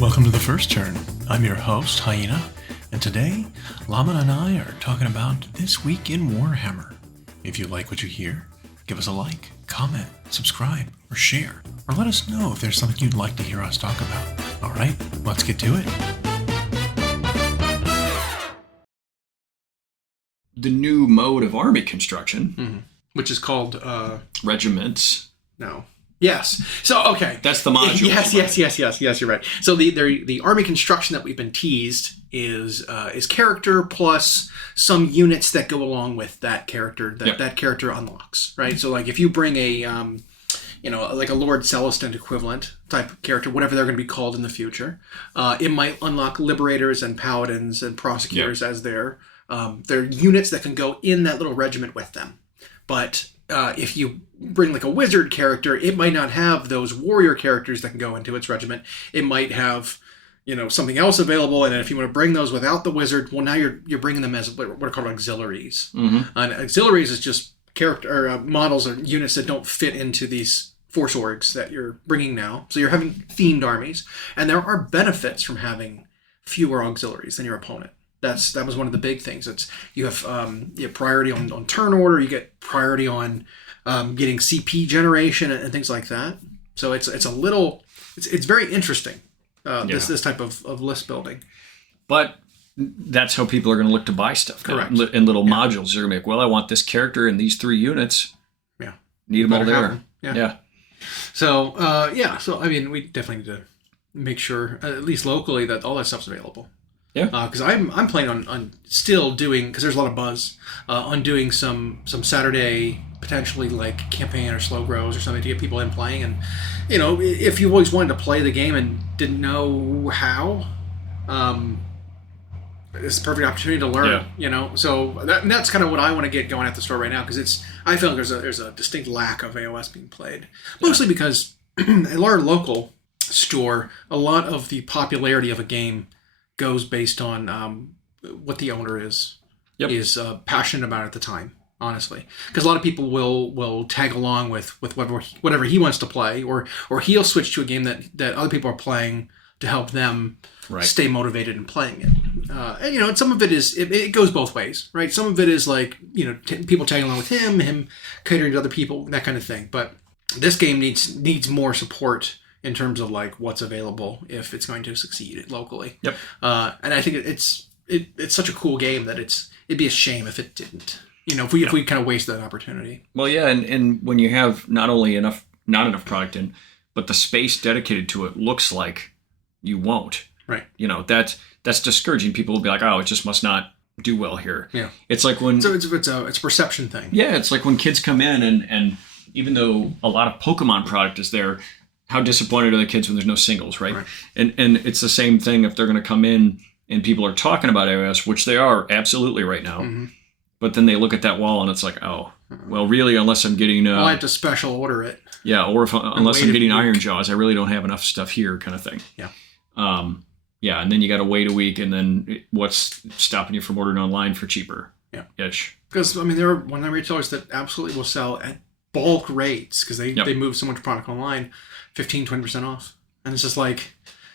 Welcome to The First Turn. I'm your host, Hyena, and today, Llama and I are talking about This Week in Warhammer. If you like what you hear, give us a like, comment, subscribe, or share, or let us know if there's something you'd like to hear us talk about. Alright, let's get to it. The new mode of army construction, which is called regiments. No. Yes. So okay. That's the module. Yes. You're right. So the army construction that we've been teased is character plus some units that go along with that character that character unlocks. Right. So like if you bring a like a Lord Celestin equivalent type character, whatever they're going to be called in the future, it might unlock liberators and paladins and prosecutors as their units that can go in that little regiment with them. But if you bring like a wizard character, it might not have those warrior characters that can go into its regiment. It might have, something else available. And if you want to bring those without the wizard, well, now you're bringing them as what are called auxiliaries. Mm-hmm. And auxiliaries is just character or models or units that don't fit into these force orgs that you're bringing now. So you're having themed armies, and there are benefits from having fewer auxiliaries than your opponent. That was one of the big things. You have priority on turn order. You get priority on getting CP generation and things like that. So it's very interesting. This type of list building. But that's how people are going to look to buy stuff. Correct. In little modules, they're going to be like, well, I want this character and these 3 units. Yeah. Need them all there. Yeah. So So I mean, we definitely need to make sure, at least locally, that all that stuff's available. Yeah, because I'm planning on still doing, because there's a lot of buzz on doing some Saturday potentially like campaign or slow grows or something to get people in playing. And if you always wanted to play the game and didn't know how, it's a perfect opportunity to learn. So that's kind of what I want to get going at the store right now, because I feel like there's a distinct lack of AOS being played, mostly because at our local store, a lot of the popularity of a game goes based on what the owner is passionate about at the time, honestly. Because a lot of people will tag along with whatever he wants to play, or he'll switch to a game that other people are playing to help them stay motivated in playing it. And some of it is, it goes both ways, right? Some of it is like, people tagging along with him catering to other people, that kind of thing. But this game needs more support in terms of like what's available if it's going to succeed locally. Yep. And I think it's such a cool game that it'd be a shame if it didn't. If we kind of waste that opportunity. Well, yeah, and when you have not enough product in, but the space dedicated to it looks like you won't. Right. That's discouraging. People will be like, oh, it just must not do well here. Yeah. It's like when it's a perception thing. Yeah, it's like when kids come in and even though a lot of Pokemon product is there, how disappointed are the kids when there's no singles, right? And it's the same thing if they're going to come in and people are talking about AOS, which they are absolutely right now. Mm-hmm. But then they look at that wall and it's like, oh, well, really, unless I'm getting... I have to special order it. Yeah, or unless I'm getting Iron Jaws, I really don't have enough stuff here kind of thing. Yeah. And then you got to wait a week, and then what's stopping you from ordering online for cheaper? Yeah. Ish. Because, there are one of the retailers that absolutely will sell at bulk rates because they move so much product online, 15-20% off. And it's just like,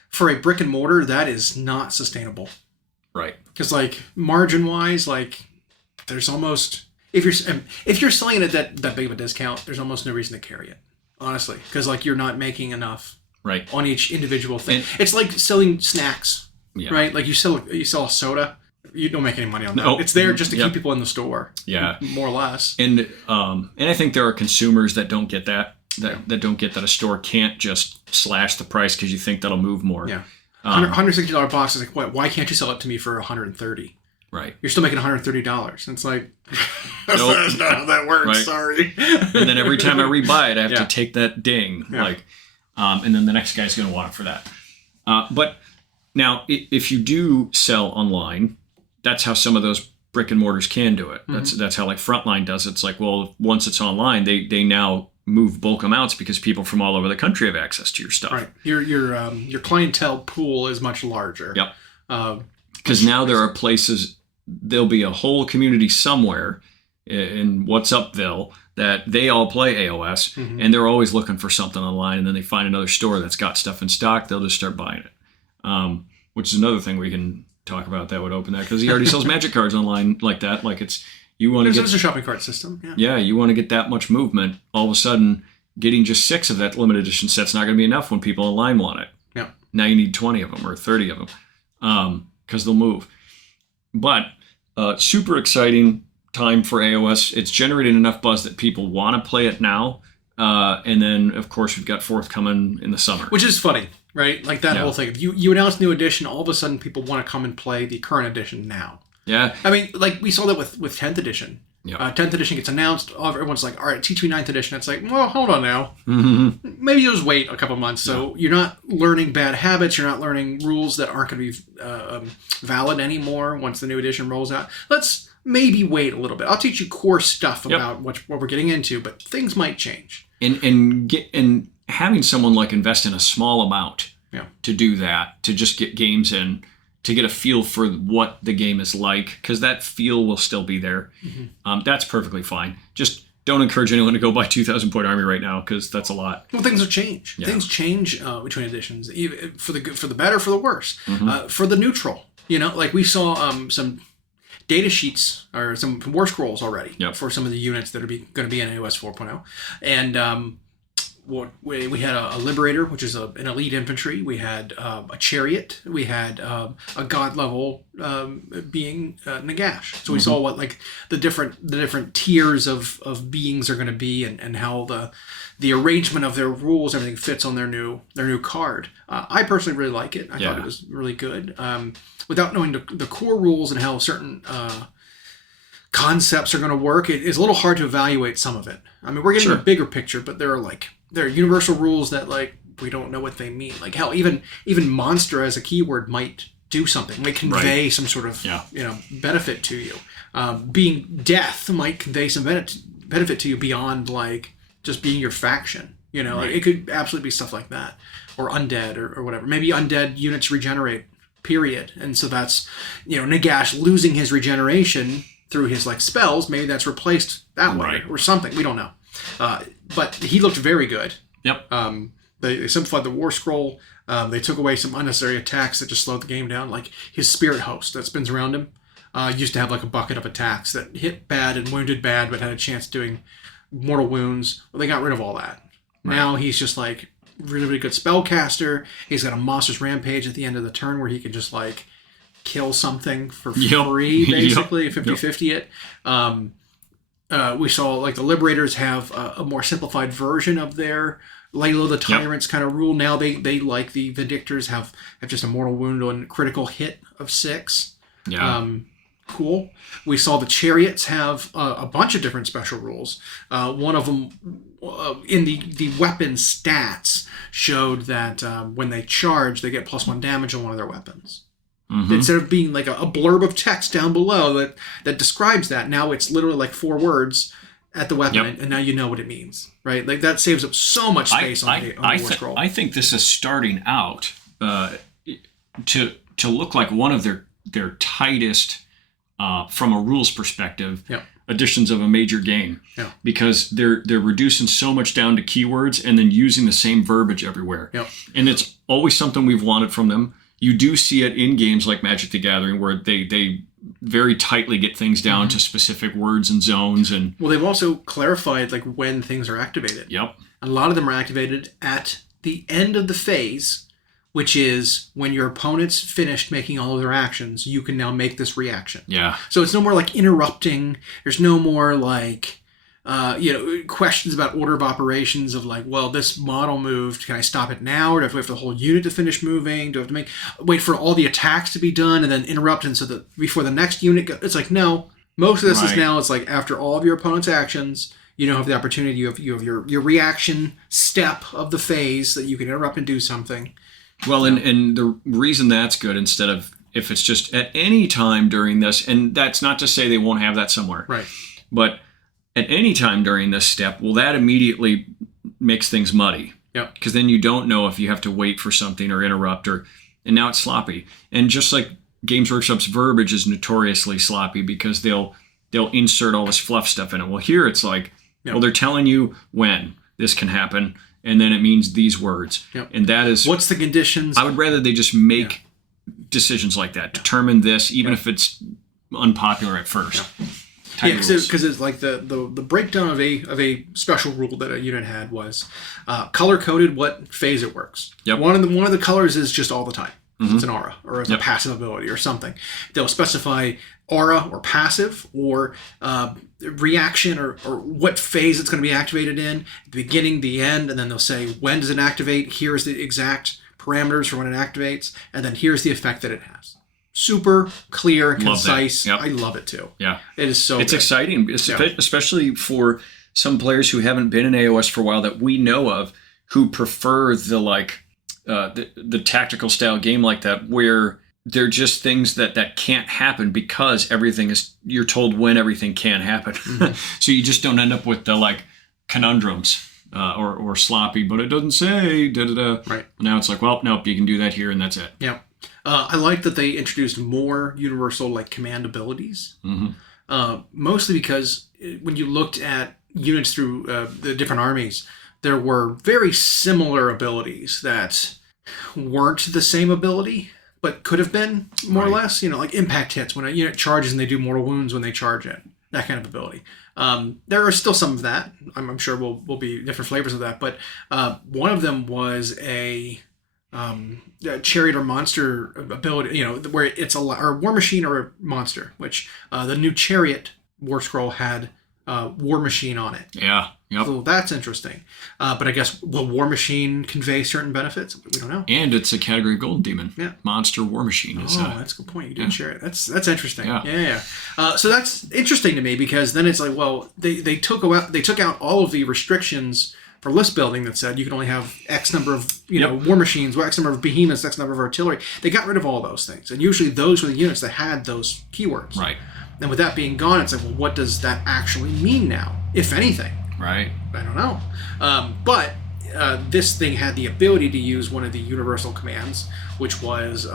for a brick and mortar, that is not sustainable. Right. Because like margin wise, like there's almost, if you're selling it at that big of a discount, there's almost no reason to carry it, honestly, because like you're not making enough on each individual thing. It's like selling snacks, right? Like you sell a soda, you don't make any money on that. No. It's there just to keep people in the store. Yeah, more or less. And I think there are consumers that don't get that don't get that a store can't just slash the price because you think that'll move more. Yeah, $160 box is like, why can't you sell it to me for $130? Right. You're still making $130. And it's like, that's not how that works. Right. Sorry. And then every time I rebuy it, I have to take that ding. Yeah. And then the next guy's going to want it for that. But now, if you do sell online, that's how some of those brick and mortars can do it. Mm-hmm. That's how like Frontline does it. It's like, well, once it's online, they now move bulk amounts because people from all over the country have access to your stuff. Right. Your clientele pool is much larger. Yep. Because now there are places, there'll be a whole community somewhere in What's Upville that they all play AOS, and they're always looking for something online, and then they find another store that's got stuff in stock, they'll just start buying it. which is another thing we can talk about that would open that, because he already sells Magic cards online like that. Like you want to get... There's a shopping cart system. Yeah, you want to get that much movement. All of a sudden, getting just 6 of that limited edition set's not going to be enough when people online want it. Yeah. Now you need 20 of them or 30 of them because they'll move. But super exciting time for AOS. It's generated enough buzz that people want to play it now. And then, of course, we've got 4th coming in the summer. Which is funny, right? Like that whole thing. If you announce new edition, all of a sudden people want to come and play the current edition now. Yeah. I mean, like we saw that with 10th edition. Yeah. 10th edition gets announced. Everyone's like, all right, teach me 9th edition. It's like, well, hold on now. Mm-hmm. Maybe you'll just wait a couple months. So you're not learning bad habits. You're not learning rules that aren't going to be valid anymore once the new edition rolls out. Let's maybe wait a little bit. I'll teach you core stuff about what we're getting into, but things might change. And having someone like invest in a small amount to do that, to just get games in, to get a feel for what the game is like, because that feel will still be there. Mm-hmm. That's perfectly fine. Just don't encourage anyone to go buy 2,000 point army right now, because that's a lot. Well, things will change. Yeah. Things change between editions, for the good, for the better, for the worse, for the neutral. You know, like we saw some data sheets or some war scrolls already for some of the units that are going to be in AOS 4.0, and we had a Liberator, which is an elite infantry. We had a Chariot. We had a god level being Nagash. So we saw what like the different tiers of beings are going to be, and how the arrangement of their rules, everything fits on their new card. I personally really like it. I thought it was really good. Without knowing the core rules and how certain concepts are going to work, it's a little hard to evaluate some of it. I mean, we're getting a bigger picture, but there are universal rules that like we don't know what they mean. Like hell, even monster as a keyword might do something, might convey some sort of benefit to you. Being death might convey some benefit to you beyond like just being your faction. You know, like, it could absolutely be stuff like that, or undead or whatever. Maybe undead units regenerate. Period. And so that's Nagash losing his regeneration through his like spells. Maybe that's replaced that way or something. We don't know. But he looked very good. Yep. They simplified the war scroll. They took away some unnecessary attacks that just slowed the game down. Like his spirit host that spins around him used to have like a bucket of attacks that hit bad and wounded bad, but had a chance doing mortal wounds. Well, they got rid of all that. Right. Now he's just like really, really good spellcaster. He's got a monstrous rampage at the end of the turn where he can just like kill something for free, basically, 50-50 it. We saw like the Liberators have a more simplified version of their Layla the Tyrant's kind of rule. Now they like the Vindictors have just a mortal wound on critical hit of 6. Yeah. Cool. We saw the Chariots have a bunch of different special rules. One of them in the weapon stats showed that when they charge, they get +1 damage on one of their weapons. Mm-hmm. Instead of being like a blurb of text down below that describes that, now it's literally like 4 words at the weapon, and now you know what it means, right? Like that saves up so much space on the war scroll. I think this is starting out to look like one of their tightest, from a rules perspective, editions of a major game, because they're reducing so much down to keywords and then using the same verbiage everywhere. And it's always something we've wanted from them. You do see it in games like Magic the Gathering where they very tightly get things down to specific words and zones. And well, they've also clarified like when things are activated. Yep. And a lot of them are activated at the end of the phase, which is when your opponent's finished making all of their actions, you can now make this reaction. Yeah. So it's no more like interrupting. There's no more like, questions about order of operations of like, well, this model moved. Can I stop it now? Or do I have to wait for the whole unit to finish moving? Do I have to wait for all the attacks to be done and then interrupt? And so that before the next unit it's like, no, most of this is now, it's like after all of your opponent's actions, you don't have the opportunity. You have your reaction step of the phase that you can interrupt and do something. Well, and the reason that's good, instead of if it's just at any time during this, and that's not to say they won't have that somewhere. Right. But at any time during this step, well, that immediately makes things muddy. Yeah. Because then you don't know if you have to wait for something or interrupt, and now it's sloppy. And just like Games Workshop's verbiage is notoriously sloppy because they'll insert all this fluff stuff in it. Well, here it's like, well, they're telling you when this can happen, and then it means these words. Yep. And that is... What's the conditions? I would rather they just make decisions like that. Determine this, even if it's unpopular at first. Yeah, because it's like the breakdown of a special rule that a unit had was color coded what phase it works. Yep. One of the colors is just all the time. Mm-hmm. It's an aura or it's a passive ability or something. They'll specify aura or passive or reaction or what phase it's going to be activated in, the beginning, the end, and then they'll say when does it activate? Here's the exact parameters for when it activates, and then here's the effect that it has. Super clear and concise. I love it too. Yeah. It is so It's good. exciting, especially for some players who haven't been in AOS for a while that we know of, who prefer the tactical style game like that, where they're just things that can't happen because you're told when everything can happen. Mm-hmm. So you just don't end up with the conundrums or sloppy, but it doesn't say da-da-da. Right. Now it's like, well, nope, you can do that here and that's it. Yeah. I like that they introduced more universal command abilities. Mm-hmm. Mostly because when you looked at units through the different armies, there were very similar abilities that weren't the same ability, but could have been more or less. Like impact hits when a unit charges and they do mortal wounds when they charge it. That kind of ability. There are still some of that. I'm sure will be different flavors of that. But one of them was a chariot or monster ability, where it's or war machine or a monster, which the new chariot warscroll had war machine on it. Yeah. Yep. So that's interesting. But I guess will war machine convey certain benefits? We don't know. And it's a category of golden demon. Yeah. Monster war machine. That's a good point. You didn't share it. That's interesting. Yeah. So that's interesting to me because then it's like, well, they took out all of the restrictions for list building that said you can only have X number of war machines, X number of behemoths, X number of artillery. They got rid of all those things, and usually those were the units that had those keywords. Right. And with that being gone, it's like, well, what does that actually mean now, if anything? Right. I don't know. But this thing had the ability to use one of the universal commands, which was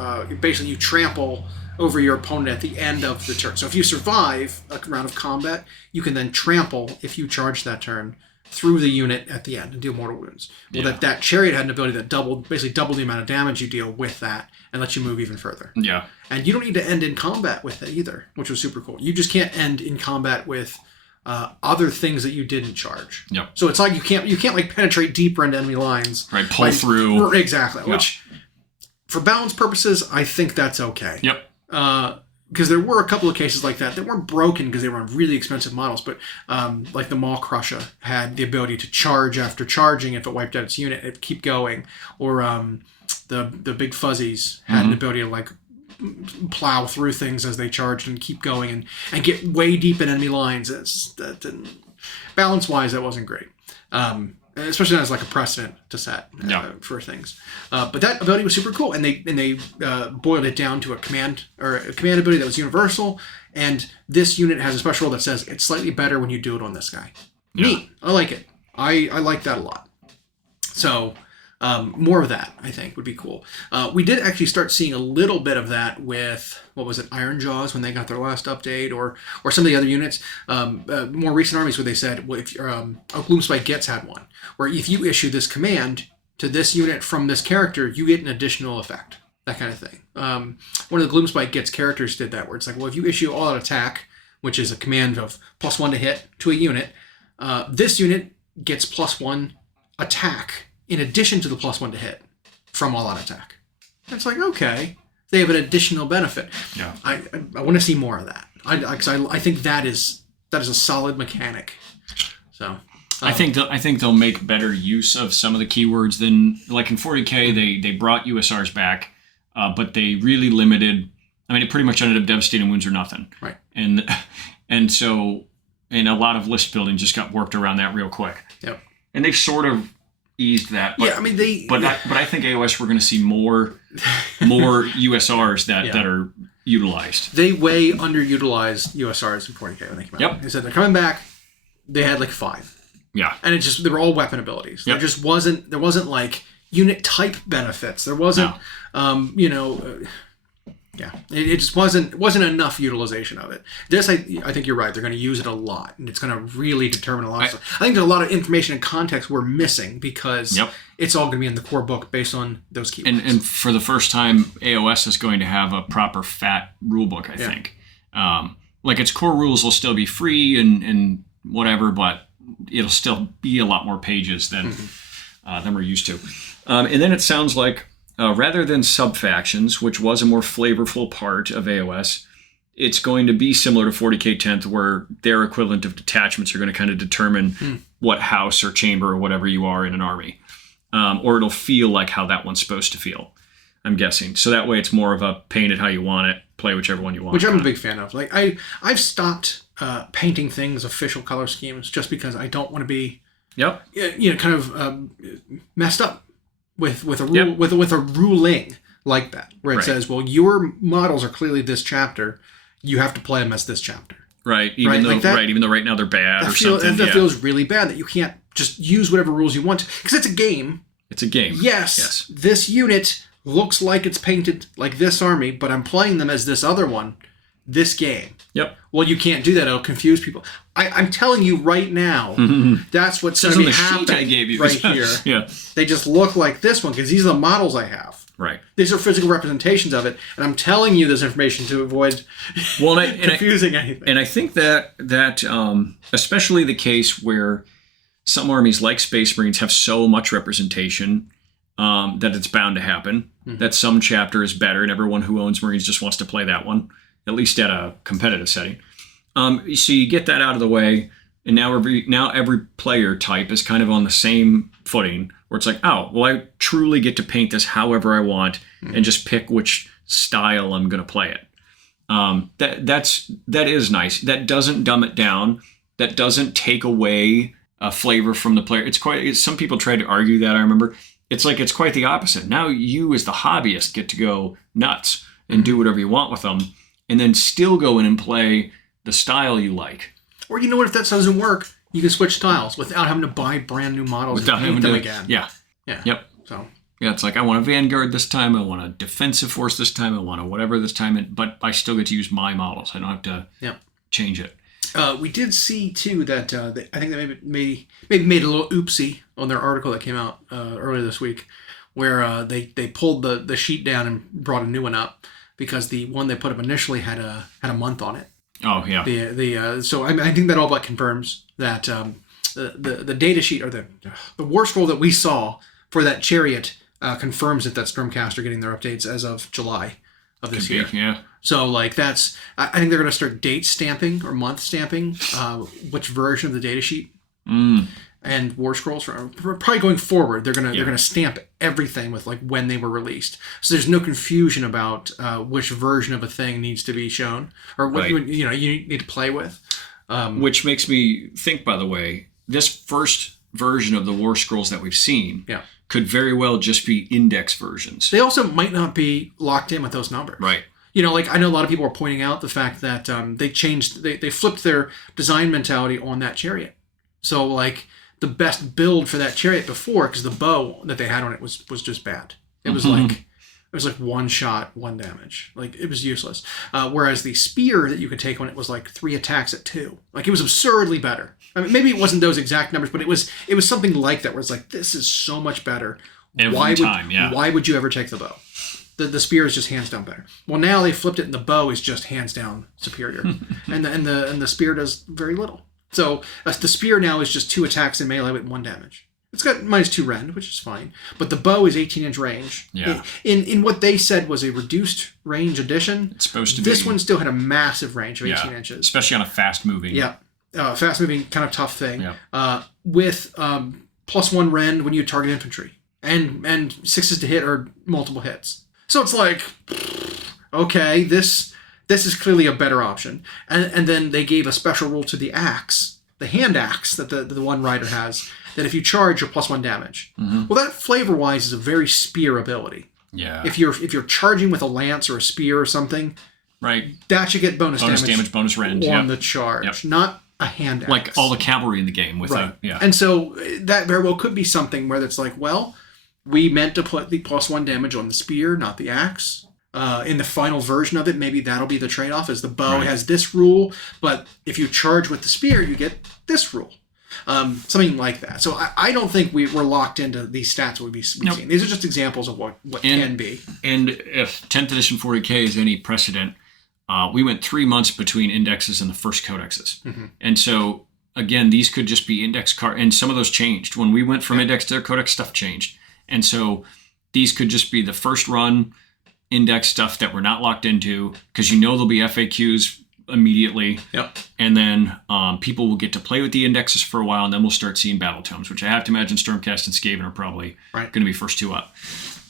basically you trample over your opponent at the end of the turn. So if you survive a round of combat, you can then trample if you charge that turn through the unit at the end and deal mortal wounds. Well, that chariot had an ability that basically doubled the amount of damage you deal with that and lets you move even further. Yeah. And you don't need to end in combat with it either, which was super cool. You just can't end in combat with other things that you didn't charge. Yep. So it's like you can't penetrate deeper into enemy lines. Right. Pull through. Exactly. Yep. Which, for balance purposes, I think that's okay. Yep. Because there were a couple of cases like that weren't broken because they were on really expensive models, but like the Maw Crusher had the ability to charge after charging. If it wiped out its unit, it'd keep going. Or the Big Fuzzies had an ability to plow through things as they charged and keep going and get way deep in enemy lines. That didn't, balance-wise, that wasn't great. Especially as a precedent to set for things. But that ability was super cool, and they boiled it down to a command ability that was universal. And this unit has a special rule that says it's slightly better when you do it on this guy. Yeah. Neat. I like it. I like that a lot. So more of that, I think, would be cool. We did actually start seeing a little bit of that with, what was it, Iron Jaws when they got their last update, or some of the other units, more recent armies where they said, well, if Gloomspite Gets had one, where if you issue this command to this unit from this character, you get an additional effect, that kind of thing. One of the Gloomspite Gets characters did that, where it's like, well, if you issue All Out Attack, which is a command of +1 to hit to a unit, this unit gets +1 attack in addition to the +1 to hit from All Out Attack. It's like, okay, they have an additional benefit. Yeah, I want to see more of that. I think that is a solid mechanic. So I think they'll make better use of some of the keywords than, like in 40K they brought USRs back, but they really limited. I mean, it pretty much ended up devastating wounds or nothing. Right. And so a lot of list building just got worked around that real quick. Yep. And they've sort of eased that. But, yeah, I mean But I think AOS we're going to see more USRs that are utilized. They way underutilized USRs in 40K when they came out. Yep. They said they're coming back. They had 5. Yeah. And they were all weapon abilities. Yep. There wasn't unit type benefits. There wasn't Yeah, it just wasn't enough utilization of it. This, I think you're right. They're going to use it a lot, and it's going to really determine a lot of stuff. I think there's a lot of information and context we're missing because it's all going to be in the core book based on those keywords. And for the first time, AOS is going to have a proper fat rule book, I think. Like its core rules will still be free and whatever, but it'll still be a lot more pages than we're used to. And then it sounds like rather than sub-factions, which was a more flavorful part of AOS, it's going to be similar to 40k 10th, where their equivalent of detachments are going to kind of determine what house or chamber or whatever you are in an army. Or it'll feel like how that one's supposed to feel, I'm guessing. So that way it's more of a paint it how you want it, play whichever one you want. Which I'm a big fan of. Like I've stopped painting things official color schemes just because I don't want to be kind of messed up with a rule with a ruling like that, where it says, well, your models are clearly this chapter, you have to play them as this chapter. Right. Even though right now they're bad or something. That feels really bad that you can't just use whatever rules you want to, because it's a game. It's a game. Yes. This unit looks like it's painted like this army, but I'm playing them as this other one this game. Yep. Well, you can't do that. It'll confuse people. I'm telling you right now, that's what's going to be happening I gave you. right here. Yeah. They just look like this one because these are the models I have. Right. These are physical representations of it, and I'm telling you this information to avoid confusing anything. And I think that especially the case where some armies like Space Marines have so much representation that it's bound to happen, that some chapter is better and everyone who owns Marines just wants to play that one, at least at a competitive setting. So you get that out of the way, and now every player type is kind of on the same footing, where it's like, oh, well, I truly get to paint this however I want and just pick which style I'm going to play it. That is nice. That doesn't dumb it down. That doesn't take away a flavor from the player. Some people tried to argue that, I remember. It's quite the opposite. Now you as the hobbyist get to go nuts and do whatever you want with them, and then still go in and play the style you like. Or you know what, if that doesn't work, you can switch styles without having to buy brand new models and paint them again. Yeah. Yep. So yeah, it's like, I want a Vanguard this time, I want a defensive force this time, I want a whatever this time, but I still get to use my models. I don't have to change it. We did see too that I think they maybe made a little oopsie on their article that came out earlier this week, where they pulled the sheet down and brought a new one up because the one they put up initially had a month on it. Oh yeah. So I think that all but confirms that the data sheet or the war scroll that we saw for that chariot confirms that Stormcast are getting their updates as of July of this year. Yeah. So like I think they're going to start date stamping or month stamping which version of the data sheet and war scrolls probably going forward. They're gonna stamp everything with like when they were released, so there's no confusion about which version of a thing needs to be shown or what you need to play with. Which makes me think, by the way, this first version of the war scrolls that we've seen could very well just be index versions. They also might not be locked in with those numbers. Right. Like I know a lot of people are pointing out the fact that they flipped their design mentality on that chariot. So like the best build for that chariot before, because the bow that they had on it was just bad. It was like one shot, one damage. Like it was useless. Whereas the spear that you could take on it was like 3 attacks at 2. Like it was absurdly better. I mean, maybe it wasn't those exact numbers, but it was something like that, where it's like, this is so much better. Why would you ever take the bow? The spear is just hands down better. Well, now they flipped it, and the bow is just hands down superior, and the spear does very little. So the spear now is just 2 attacks in melee with 1 damage. It's got -2 rend, which is fine, but the bow is 18-inch range. Yeah. In what they said was a reduced range addition. It's supposed to this one still had a massive range of 18 inches, especially on a fast moving. Yeah, fast moving kind of tough thing. Yeah. With +1 rend when you target infantry, and 6s to hit or multiple hits. So it's like, okay, this is clearly a better option. And then they gave a special rule to the axe, the hand axe that the one rider has, that if you charge, you're +1 damage. Well, that flavor-wise is a very spear ability. Yeah. If you're charging with a lance or a spear or something, right, that should get bonus damage, bonus rend on the charge, not a hand axe. Like all the cavalry in the game with And so that very well could be something where it's like, well, we meant to put the +1 damage on the spear, not the axe. in the final version of it, maybe that'll be the trade-off, is the bow has this rule, but if you charge with the spear, you get this rule. Something like that. So I don't think we're locked into these stats we've seen. These are just examples of what can be. And if 10th edition 40K is any precedent, we went 3 months between indexes and the first codexes. Mm-hmm. And so, again, these could just be index card, and some of those changed. When we went from index to their codex, stuff changed. And so these could just be the first run index stuff that we're not locked into, because there'll be FAQs immediately. Yep. And then people will get to play with the indexes for a while, and then we'll start seeing battle tomes, which I have to imagine Stormcast and Skaven are probably going to be first two up.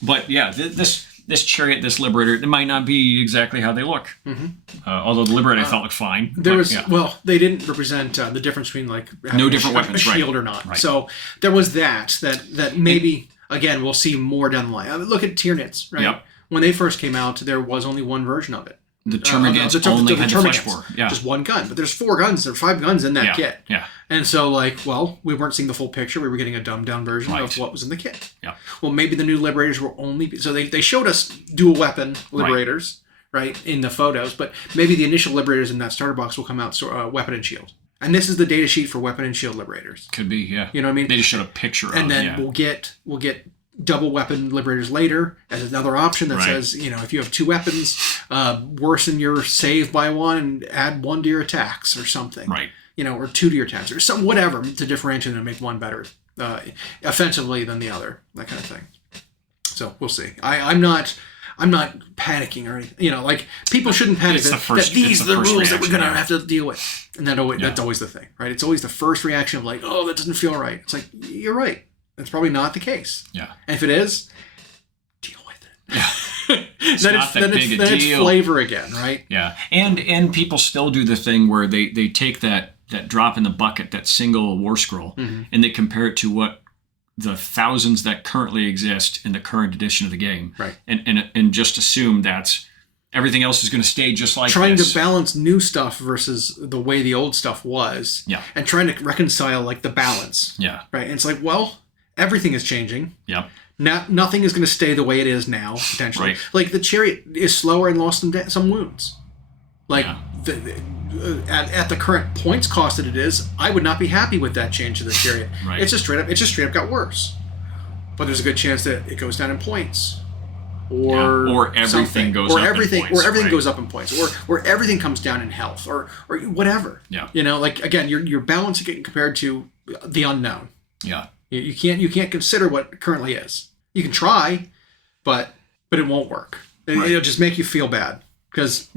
But yeah, this chariot, this liberator, it might not be exactly how they look. Mm-hmm. Although the liberator I thought looked fine. They didn't represent the difference between like no different weapons, a shield or not. Right. So there was that maybe again we'll see more down the line. Look at Tyranids, right? Yep. When they first came out, there was only one version of it. The Termagants only had the flesh bore. Yeah. Just one gun. But there's 4 guns or 5 guns in that kit. Yeah. And so, we weren't seeing the full picture. We were getting a dumbed-down version of what was in the kit. Yeah. Well, maybe the new Liberators were only... So they showed us dual-weapon Liberators, right, in the photos. But maybe the initial Liberators in that starter box will come out weapon and shield. And this is the data sheet for weapon and shield Liberators. Could be, yeah. You know what I mean? They just showed a picture and then we'll get double weapon Liberators later as another option that says, if you have 2 weapons, worsen your save by 1 and add 1 to your attacks or something. Right. Or 2 to your attacks or some whatever to differentiate and make one better offensively than the other, that kind of thing. So we'll see. I'm not panicking or anything. People shouldn't panic that these are the rules that we're going to have to deal with. And that's always the thing, right? It's always the first reaction of that doesn't feel right. It's like, you're right. That's probably not the case. Yeah. And if it is, deal with it. Yeah. It's flavor again, right? Yeah. And people still do the thing where they take that drop in the bucket, that single war scroll, and they compare it to what the thousands that currently exist in the current edition of the game. Right. And just assume that's everything else is going to stay just like trying to balance new stuff versus the way the old stuff was. Yeah. And trying to reconcile the balance. Yeah. Right. And it's everything is changing. Yep. Nothing is going to stay the way it is now, potentially. Right. The chariot is slower and lost some wounds. At the current points cost that it is, I would not be happy with that change to the chariot. Right. It just straight up got worse. But there's a good chance that it goes down in points. Or everything goes up in points. Or everything goes up in points. Or everything comes down in health. Or whatever. Yeah. Again, you're balancing it compared to the unknown. Yeah. You can't consider what currently is. You can try, but it won't work. It'll just make you feel bad because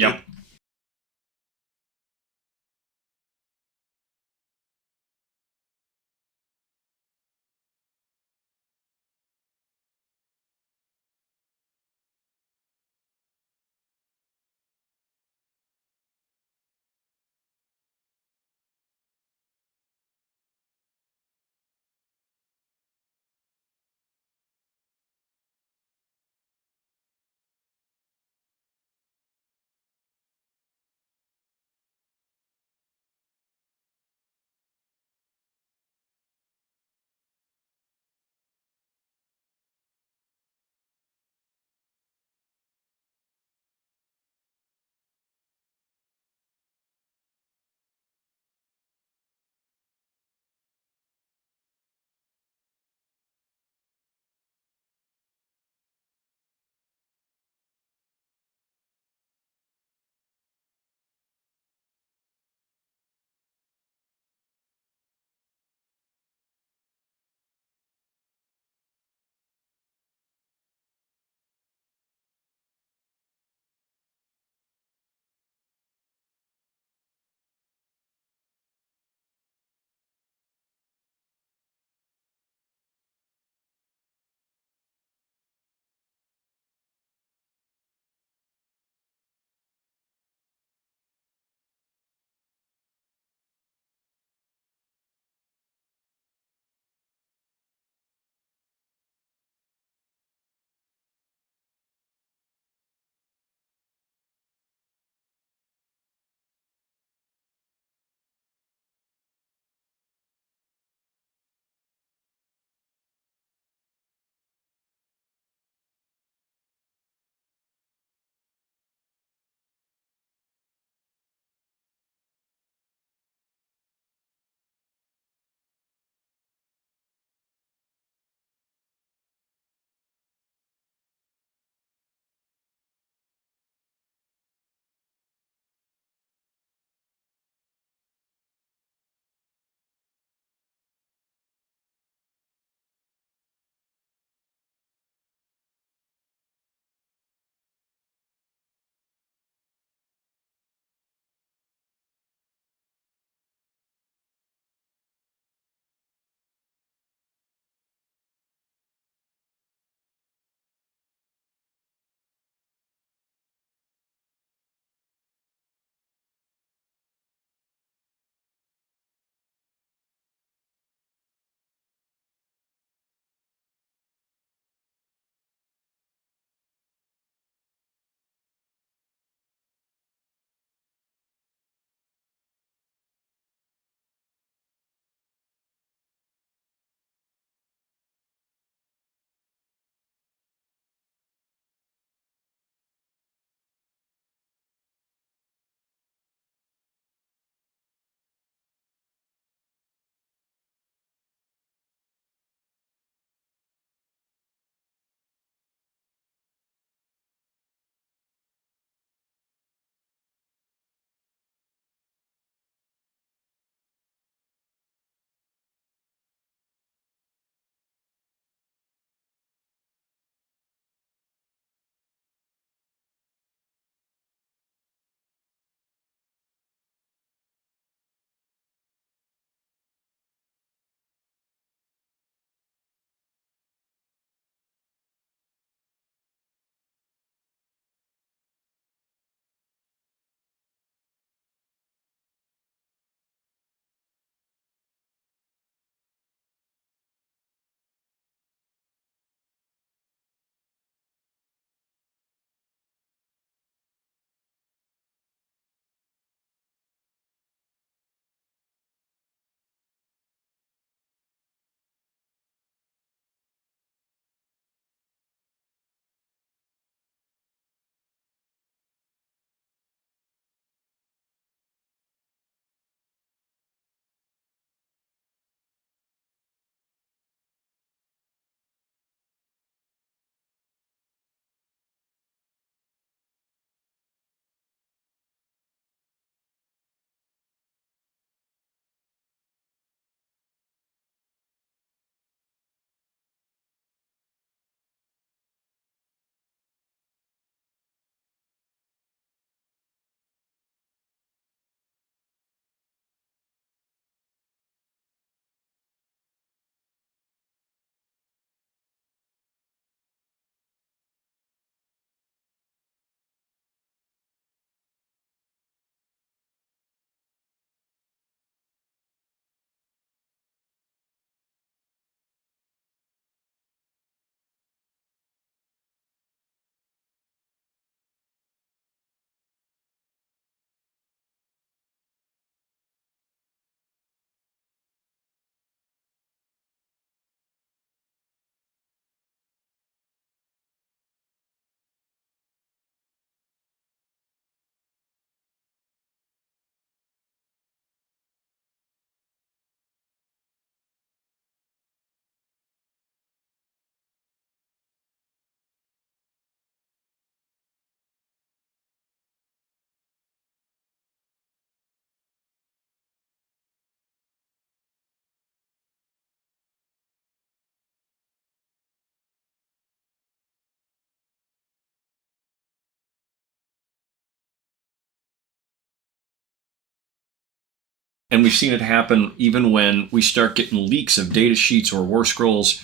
And we've seen it happen even when we start getting leaks of data sheets or war scrolls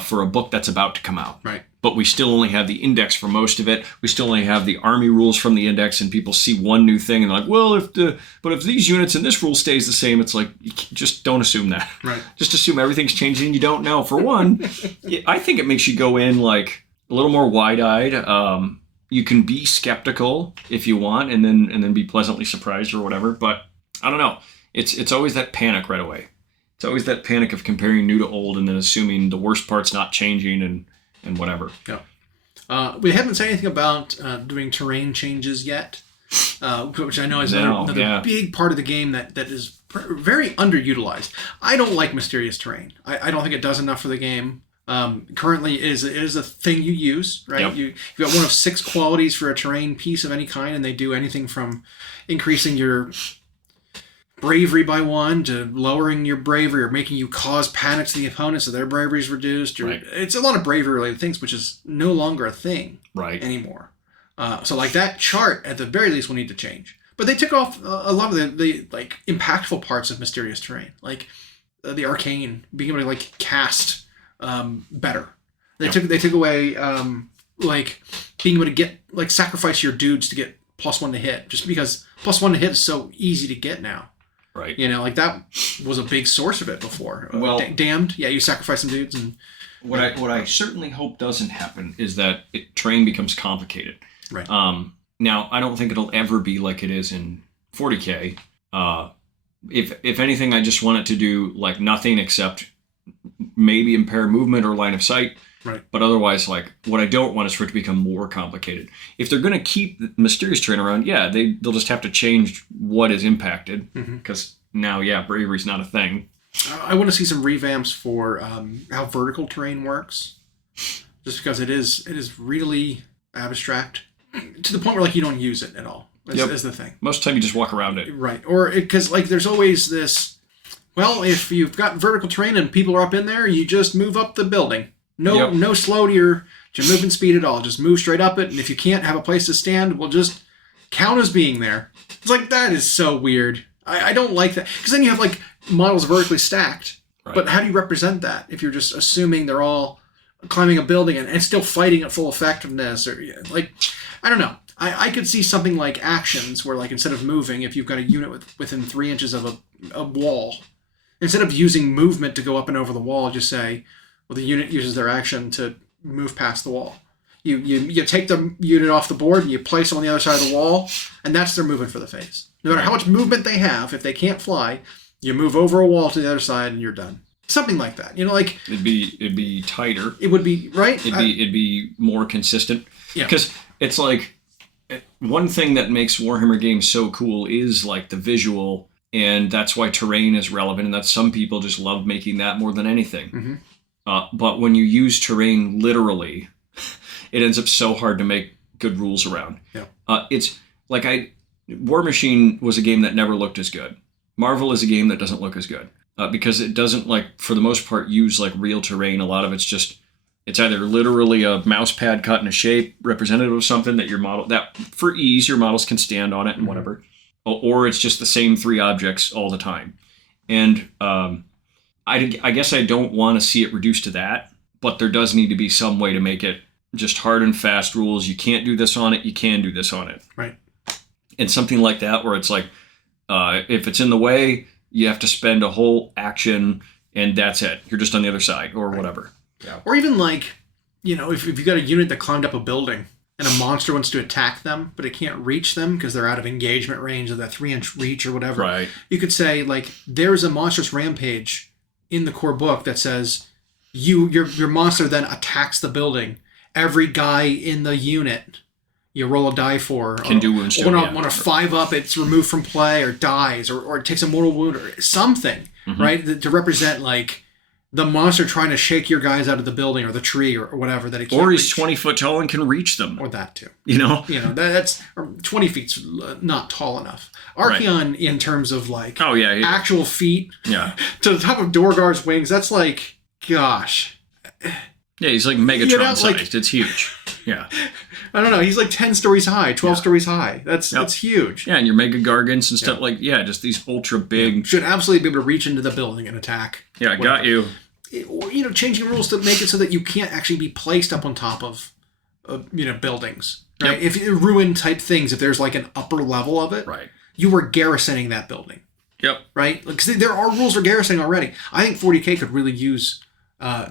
for a book that's about to come out. Right. But we still only have the index for most of it. We still only have the army rules from the index, and people see one new thing and they're like, well, if these units and this rule stays the same, it's like, just don't assume that. Right. Just assume everything's changing and you don't know. For one, I think it makes you go in like a little more wide-eyed. You can be skeptical if you want, and then be pleasantly surprised or whatever. But I don't know. It's always that panic right away. It's always that panic of comparing new to old and then assuming the worst part's not changing and whatever. Yeah. We haven't said anything about doing terrain changes yet, which I know is another big part of the game that is very underutilized. I don't like mysterious terrain. I don't think it does enough for the game. Currently it is a thing you use, right? Yep. You've got one of 6 qualities for a terrain piece of any kind, and they do anything from increasing your bravery by 1 to lowering your bravery or making you cause panic to the opponent so their bravery is reduced. Right. It's a lot of bravery related things, which is no longer a thing anymore. So like that chart at the very least will need to change. But they took off a lot of the like impactful parts of mysterious terrain, like the arcane, being able to like cast better. They took away like being able to get like sacrifice your dudes to get +1 to hit, just because +1 to hit is so easy to get now. Right. You know, like that was a big source of it before. Well, damned. Yeah, you sacrifice some dudes, and what I certainly hope doesn't happen is that terrain becomes complicated. Right. Now I don't think it'll ever be like it is in 40K. If anything, I just want it to do like nothing except maybe impair movement or line of sight. Right. But otherwise, like, what I don't want is for it to become more complicated. If they're going to keep the mysterious terrain around, they'll just have to change what is impacted, because now, bravery's not a thing. I want to see some revamps for how vertical terrain works, just because it is really abstract to the point where like you don't use it at all. Is the thing. Most of the time, you just walk around it. Right. Or because like there's always this. Well, if you've got vertical terrain and people are up in there, you just move up the building. No slow to your movement speed at all. Just move straight up it, and if you can't have a place to stand, we'll just count as being there. It's like, that is so weird. I don't like that. Because then you have like models vertically stacked. Right. But how do you represent that if you're just assuming they're all climbing a building and still fighting at full effectiveness? Or like, I don't know. I could see something like actions where like instead of moving, if you've got a unit within 3 inches of a wall, instead of using movement to go up and over the wall, just say, well, the unit uses their action to move past the wall. You take the unit off the board and you place them on the other side of the wall, and that's their movement for the phase. No matter how much movement they have, if they can't fly, you move over a wall to the other side and you're done. Something like that. You know, like it'd be tighter. It would be right. It'd be more consistent. Yeah. Because it's like one thing that makes Warhammer games so cool is like the visual, and that's why terrain is relevant, and that some people just love making that more than anything. Mm-hmm. But when you use terrain literally, it ends up so hard to make good rules around. Yeah. It's like War Machine was a game that never looked as good. Marvel is a game that doesn't look as good because it doesn't, like, for the most part, use like real terrain. A lot of it's either literally a mouse pad cut in a shape representative of something that your model, that for ease your models can stand on it and whatever, or it's just the same 3 objects all the time. And I guess I don't want to see it reduced to that, but there does need to be some way to make it just hard and fast rules. You can't do this on it. You can do this on it. Right. And something like that where it's like, if it's in the way, you have to spend a whole action and that's it. You're just on the other side or whatever. Yeah. Or even like, you know, if you've got a unit that climbed up a building and a monster wants to attack them, but it can't reach them because they're out of engagement range of that 3-inch reach or whatever. Right. You could say like, there's a monstrous rampage in the core book that says your monster then attacks the building. Every guy in the unit you roll a die for can do wounds to. On a 5-up, it's removed from play or dies or it takes a mortal wound or something, right? To represent like the monster trying to shake your guys out of the building or the tree or whatever that it can't. Or he's reach. 20 foot tall and can reach them. Or that too. You know, that's 20 feet's not tall enough. Archeon in terms of like actual feet to the top of Dorgar's wings, that's like, gosh. Yeah, he's like Megatron sized. It's huge. Yeah. I don't know. He's like 10 stories high, 12 stories high. That's huge. Yeah, and your mega gargants and stuff just these ultra big. Should absolutely be able to reach into the building and attack. Yeah, I got you. Or, changing rules to make it so that you can't actually be placed up on top of buildings. Right? Yep. If ruin type things, if there's like an upper level of it, right, you were garrisoning that building. Yep. Right? Because there are rules for garrisoning already. I think 40K could really use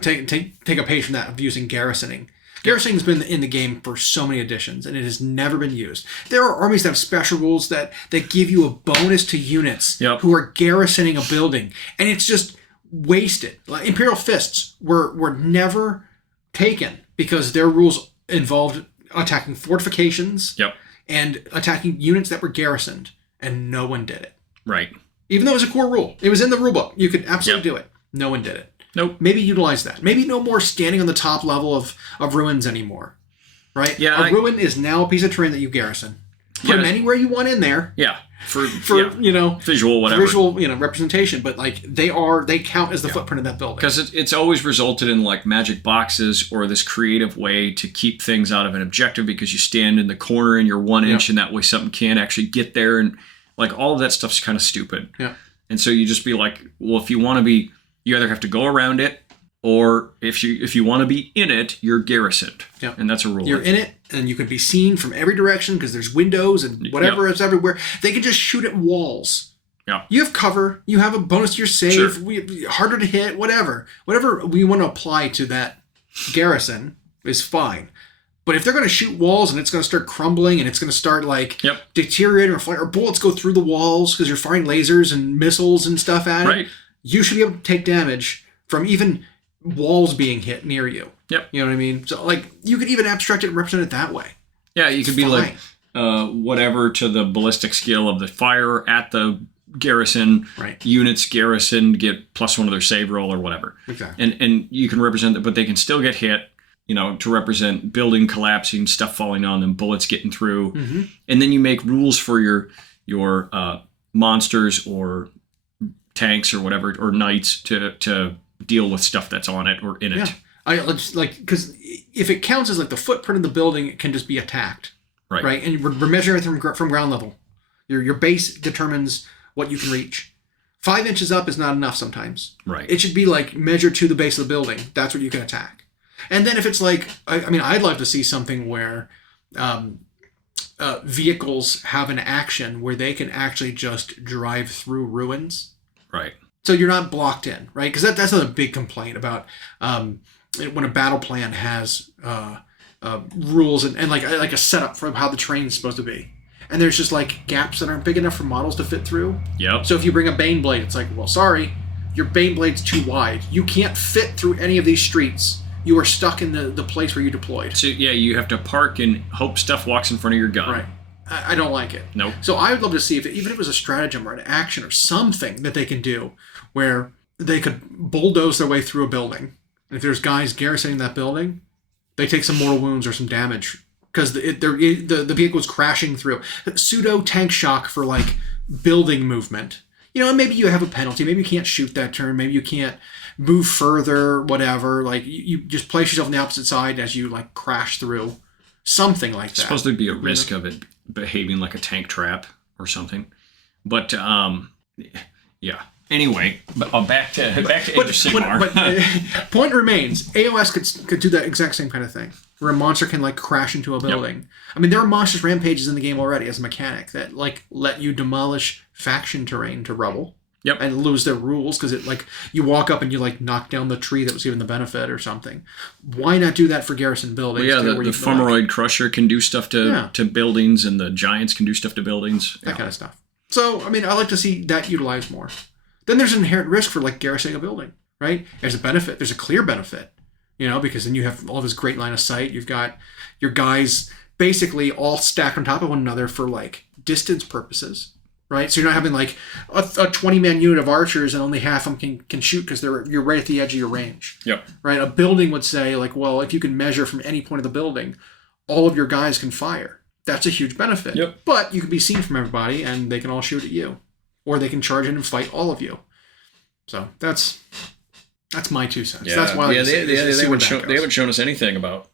take a page from that of using garrisoning. Garrisoning has been in the game for so many editions, and it has never been used. There are armies that have special rules that give you a bonus to units who are garrisoning a building, and it's just wasted. Like Imperial Fists were never taken because their rules involved attacking fortifications and attacking units that were garrisoned, and no one did it. Right. Even though it was a core rule. It was in the rulebook. You could absolutely do it. No one did it. Nope. Maybe utilize that. Maybe no more standing on the top level of ruins anymore. Right? Yeah. Ruin is now a piece of terrain that you garrison. Put them anywhere you want in there. Yeah. For visual whatever. Visual, representation, but like they count as the footprint of that building. Because it's always resulted in like magic boxes or this creative way to keep things out of an objective because you stand in the corner and you're 1 inch and that way something can't actually get there, and like all of that stuff's kind of stupid. Yeah. And so you just be like, well, if you want to be, you either have to go around it, or if you want to be in it, you're garrisoned. Yeah. And that's a rule. You're in it, and you can be seen from every direction because there's windows and whatever is everywhere. They can just shoot at walls. Yeah. You have cover. You have a bonus to your save. Sure. Harder to hit. Whatever we want to apply to that garrison is fine. But if they're going to shoot walls and it's going to start crumbling and it's going to start deteriorating or bullets go through the walls because you're firing lasers and missiles and stuff at it, you should be able to take damage from even walls being hit near you. Yep. You know what I mean? So like you could even abstract it and represent it that way. Yeah, you could be like whatever to the ballistic skill of the fire at the garrison. Right. Units garrisoned get +1 of their save roll or whatever. Exactly. And you can represent that, but they can still get hit. To represent building collapsing, stuff falling on them, bullets getting through, and then you make rules for your monsters or tanks or whatever or knights to deal with stuff that's on it or in it. Because if it counts as like the footprint of the building, it can just be attacked, right? And we're measuring it from ground level. Your base determines what you can reach. 5 inches up is not enough sometimes. Right. It should be like measured to the base of the building. That's what you can attack. And then if it's like, I'd love to see something where vehicles have an action where they can actually just drive through ruins. Right. So you're not blocked in, right? Because that's a big complaint about when a battle plan has rules and like a setup for how the train's supposed to be. And there's just like gaps that aren't big enough for models to fit through. Yep. So if you bring a Bane Blade, it's like, well, sorry, your Bane Blade's too wide. You can't fit through any of these streets. You are stuck in the place where you deployed. So, you have to park and hope stuff walks in front of your gun. Right. I don't like it. Nope. So I would love to see even if it was a stratagem or an action or something that they can do where they could bulldoze their way through a building. And if there's guys garrisoning that building, they take some mortal wounds or some damage because the vehicle's crashing through. Pseudo tank shock for like building movement. And maybe you have a penalty. Maybe you can't shoot that turn. Maybe you can't move further, whatever. Like you just place yourself on the opposite side as you like crash through. Something like that. It's supposed to be a risk of it behaving like a tank trap or something. But yeah. Anyway, back to Age of Sigmar. But point remains, AOS could do that exact same kind of thing, where a monster can like crash into a building. Yep. There are monstrous rampages in the game already as a mechanic that like let you demolish faction terrain to rubble. Yep. And lose their rules because it like you walk up and you like knock down the tree that was given the benefit or something. Why not do that for garrison buildings? Well, yeah, the Fumaroid Crusher can do stuff to buildings, and the Giants can do stuff to buildings. That kind of stuff. So, I like to see that utilized more. Then there's an inherent risk for like garrisoning a building, right? There's a benefit. There's a clear benefit, because then you have all this great line of sight. You've got your guys basically all stacked on top of one another for like distance purposes. Right, so you're not having like a 20-man unit of archers and only half of them can shoot because you're right at the edge of your range. Yep. Right, a building would say like, well, if you can measure from any point of the building, all of your guys can fire. That's a huge benefit. Yep. But you can be seen from everybody and they can all shoot at you, or they can charge in and fight all of you. So that's my 2 cents. Yeah. That's why they haven't shown us anything about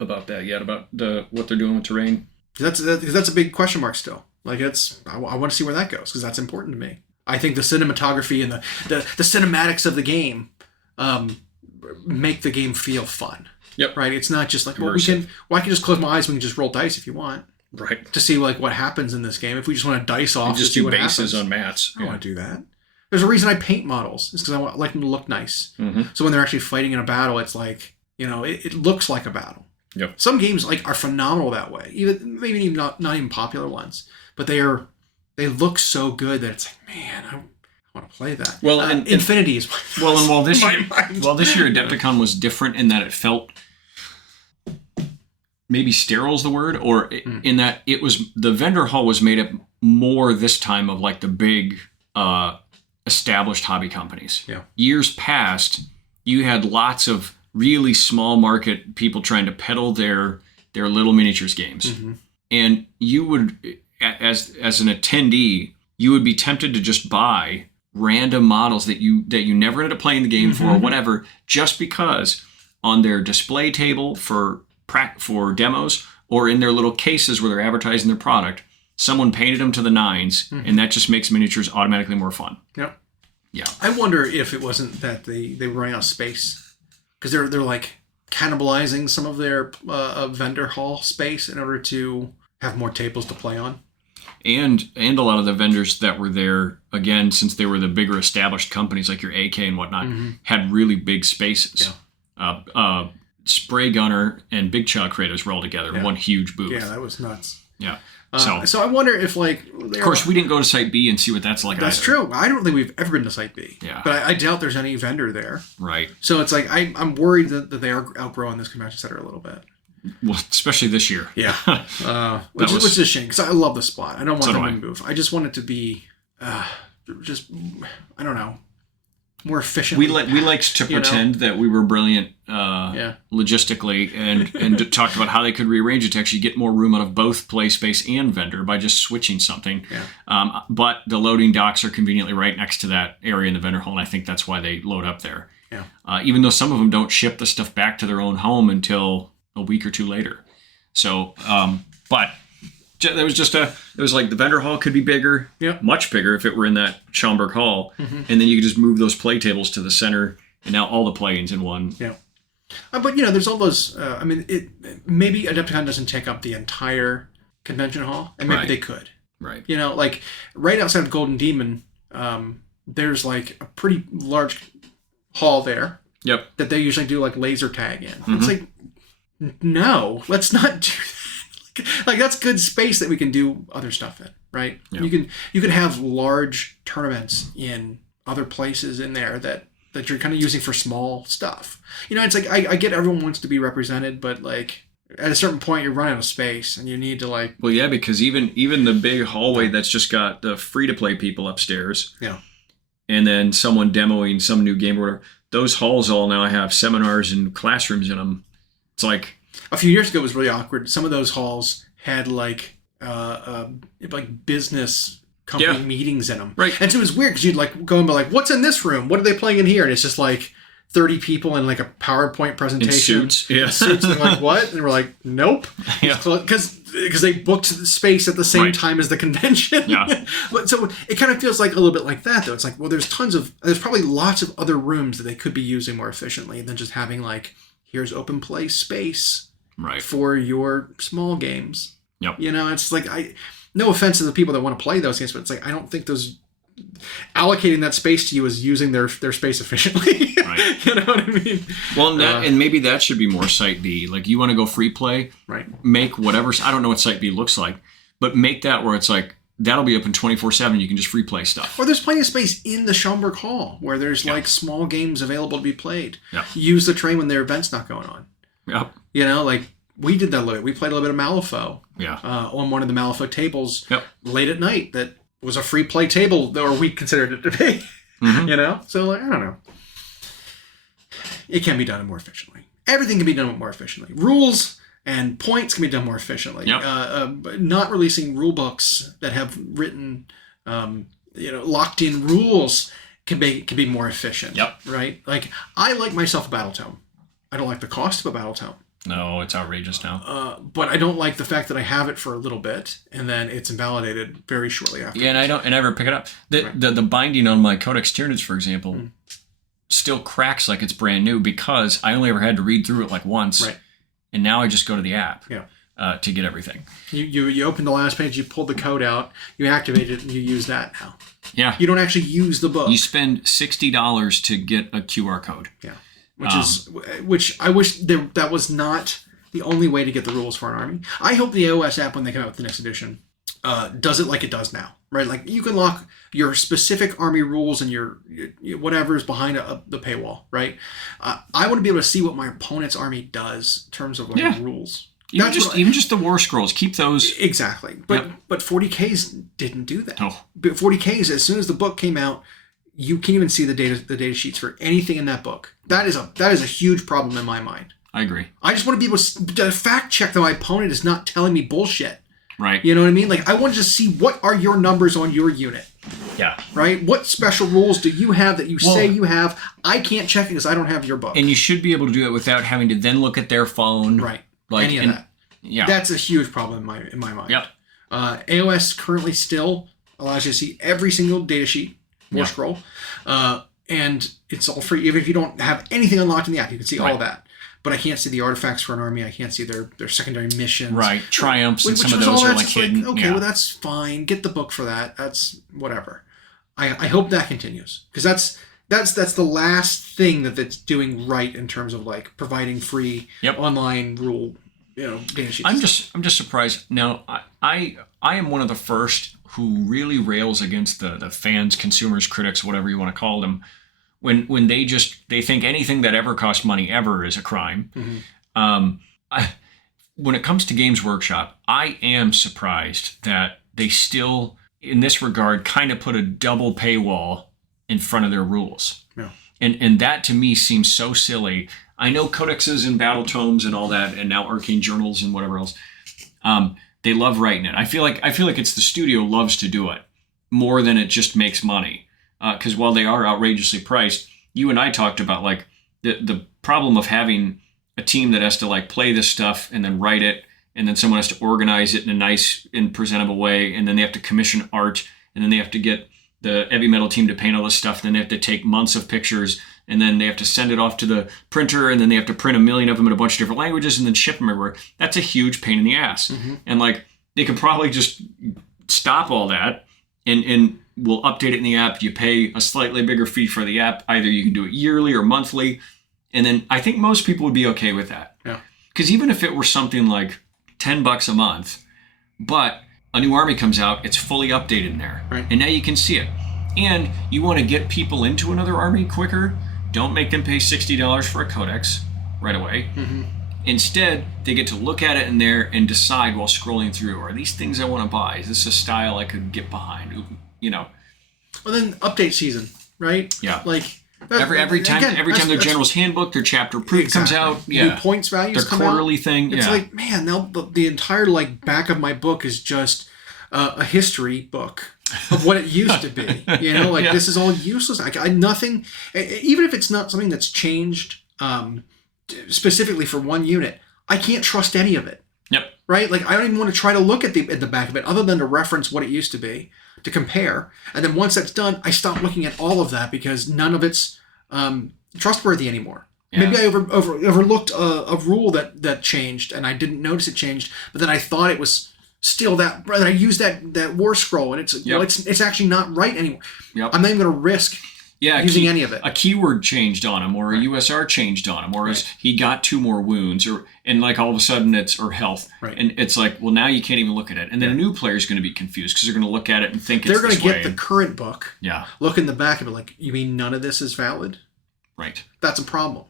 about that yet, about what they're doing with terrain. That's a big question mark still. Like I want to see where that goes because that's important to me. I think the cinematography and the cinematics of the game make the game feel fun. Yep. Right. It's not just like I can just close my eyes. We can just roll dice if you want. Right. To see like what happens in this game. If we just want to dice off, and just to see do what bases happens. on mats. I don't want to do that. There's a reason I paint models. It's because I like them to look nice. Mm-hmm. So when they're actually fighting in a battle, it's like it looks like a battle. Yep. Some games like are phenomenal that way. Even maybe even not even popular ones, but they look so good that it's like, man, I want to play that. Well, and Infinity is well, and while this year mind. Adepticon was different in that it felt maybe sterile is the word, or in that it was the vendor hall was made up more this time of like the big established hobby companies. Yeah. Years past, you had lots of really small market people trying to peddle their little miniatures games. Mm-hmm. And you would, as an attendee, you would be tempted to just buy random models that you never ended up playing the game for or whatever, just because on their display table for demos or in their little cases where they're advertising their product, someone painted them to the nines, and that just makes miniatures automatically more fun. Yep. Yeah. I wonder if it wasn't that they were running out of space because they're like cannibalizing some of their vendor hall space in order to have more tables to play on. And a lot of the vendors that were there, again, since they were the bigger established companies like your AK and whatnot, had really big spaces. Yeah. Spray Gunner and Big Chow Creators were all together in one huge booth. Yeah, that was nuts. Yeah. So I wonder if of course, we didn't go to Site B and see what that's like. That's true. I don't think we've ever been to Site B. Yeah. But I doubt there's any vendor there. Right. So it's like I'm worried that they are outgrowing this convention center a little bit. Well, especially this year. Yeah. Which is a shame because I love the spot. I don't want them to move. I just want it to be just I don't know, more efficient. We liked to pretend that we were brilliant logistically and talked about how they could rearrange it to actually get more room out of both play space and vendor by just switching something. Yeah. But the loading docks are conveniently right next to that area in the vendor hall, and I think that's why they load up there. Yeah. Even though some of them don't ship the stuff back to their own home until a week or two later. So, but there was like the vendor hall could be bigger, much bigger if it were in that Schaumburg hall, and then you could just move those play tables to the center, and now all the play-ins in one. Yeah. But there's all those. Maybe Adepticon doesn't take up the entire convention hall, and maybe they could. Right. Like right outside of Golden Demon, there's like a pretty large hall there. Yep. That they usually do like laser tag in. It's like, no, let's not do that. Like that's good space that we can do other stuff in, right? Yep. You can have large tournaments in other places in there that you're kind of using for small stuff. It's like I get everyone wants to be represented, but like at a certain point you're running out of space and you need to like. Well, yeah, because even the big hallway that's just got the free to play people upstairs. Yeah. And then someone demoing some new game or whatever. Those halls all now have seminars and classrooms in them. It's like a few years ago it was really awkward. Some of those halls had like business company meetings in them. Right. And so it was weird because you'd like go and be like, what's in this room? What are they playing in here? And it's just like 30 people in like a PowerPoint presentation. In suits. Yeah. Suits. And like, what? And we're like, nope. Yeah. Because they booked the space at the same time as the convention. Yeah. But so it kind of feels like a little bit like that though. It's like, well, there's probably lots of other rooms that they could be using more efficiently than just having like, here's open play space for your small games. Yep. It's like no offense to the people that want to play those games, but it's like I don't think those allocating that space to you is using their space efficiently. Right. You know what I mean? Well, and maybe that should be more Site B. Like you want to go free play, right? Make whatever. I don't know what Site B looks like, but make that where it's like that'll be open 24/7. You can just free play stuff. Or there's plenty of space in the Schaumburg Hall where there's like small games available to be played. Yeah. Use the train when their event's not going on. Yep. Like we did that a little bit. We played a little bit of Malifaux. Yeah. On one of the Malifaux tables late at night that was a free play table, or we considered it to be. So like, I don't know. It can be done more efficiently. Everything can be done more efficiently. Rules and points can be done more efficiently. Not releasing rule books that have written, locked in rules can be more efficient. Yep. Right. Like I like myself a battle tome. I don't like the cost of a battle tome. No, it's outrageous now. But I don't like the fact that I have it for a little bit and then it's invalidated very shortly after. Yeah, and I never pick it up. The binding on my Codex Tyranids, for example, still cracks like it's brand new because I only ever had to read through it like once, and now I just go to the app to get everything. You open the last page, you pull the code out, you activate it, and you use that now. Yeah, you don't actually use the book. You spend $60 to get a QR code. Yeah. Which I wish that was not the only way to get the rules for an army. I hope the AOS app, when they come out with the next edition, does it like it does now, right? Like you can lock your specific army rules and your whatever is behind the paywall, right? I want to be able to see what my opponent's army does in terms of rules. Even just the war scrolls, keep those exactly. But 40Ks didn't do that. Oh. But 40Ks, as soon as the book came out, you can't even see the data sheets for anything in that book. That is a huge problem in my mind. I agree. I just want to be able to fact check that my opponent is not telling me bullshit. Right. You know what I mean? Like I want to just see what are your numbers on your unit. Yeah. Right? What special rules do you have that you say you have? I can't check it because I don't have your book. And you should be able to do it without having to then look at their phone. Right. Like any of that. Yeah. That's a huge problem in my mind. Yep. AOS currently still allows you to see every single data sheet, war scroll, and it's all free. Even if you don't have anything unlocked in the app, you can see all of that. But I can't see the artifacts for an army. I can't see their secondary missions. Right. Triumphs and some of those are like hidden. Okay, well that's fine. Get the book for that. That's whatever. I hope that continues because that's the last thing that's doing right in terms of like providing free online rule. Data sheets. I'm just surprised. Now, I am one of the first who really rails against the fans, consumers, critics, whatever you want to call them, when they think anything that ever costs money ever is a crime. Mm-hmm. When it comes to Games Workshop, I am surprised that they still, in this regard, kind of put a double paywall in front of their rules. Yeah. And that to me seems so silly. I know codexes and battle tomes and all that, and now arcane journals and whatever else. They love writing it. I feel like it's the studio loves to do it more than it just makes money. Because while they are outrageously priced, you and I talked about like the problem of having a team that has to like play this stuff and then write it, and then someone has to organize it in a nice and presentable way, and then they have to commission art, and then they have to get the heavy metal team to paint all this stuff. Then they have to take months of pictures, and then they have to send it off to the printer, and then they have to print 1 million of them in a bunch of different languages and then ship them everywhere. That's a huge pain in the ass. Mm-hmm. And like they could probably just stop all that and we'll update it in the app. You pay a slightly bigger fee for the app. Either you can do it yearly or monthly. And then I think most people would be okay with that. Yeah. Because even if it were something like $10 a month, but a new army comes out, it's fully updated in there. Right. And now you can see it. And you want to get people into another army quicker, don't make them pay $60 for a codex right away. Mm-hmm. Instead, they get to look at it in there and decide while scrolling through, are these things I want to buy? Is this a style I could get behind? Well, then update season, right? Yeah. Like every time their general's handbook, their chapter proof comes out. Yeah. New points values their come out. Their quarterly thing. It's like, man, now the entire like back of my book is just a history book of what it used to be. This is all useless. Nothing, even if it's not something that's changed specifically for one unit, I can't trust any of it. Yep. Right? Like I don't even want to try to look at the back of it other than to reference what it used to be, to compare. And then once that's done, I stop looking at all of that because none of it's trustworthy anymore. Yeah. Maybe I overlooked a rule that changed and I didn't notice it changed, but then I thought it was still that. I used that war scroll and it's actually not right anymore. Yep. I'm not even going to risk using any of it. A keyword changed on him, or a USR changed on him, or he got 2 more wounds, and like all of a sudden it's health, and it's like, well, now you can't even look at it, and then a new player is going to be confused because they're going to look at it and think they're going to get the current book, look in the back of it like, you mean none of this is valid? Right. That's a problem.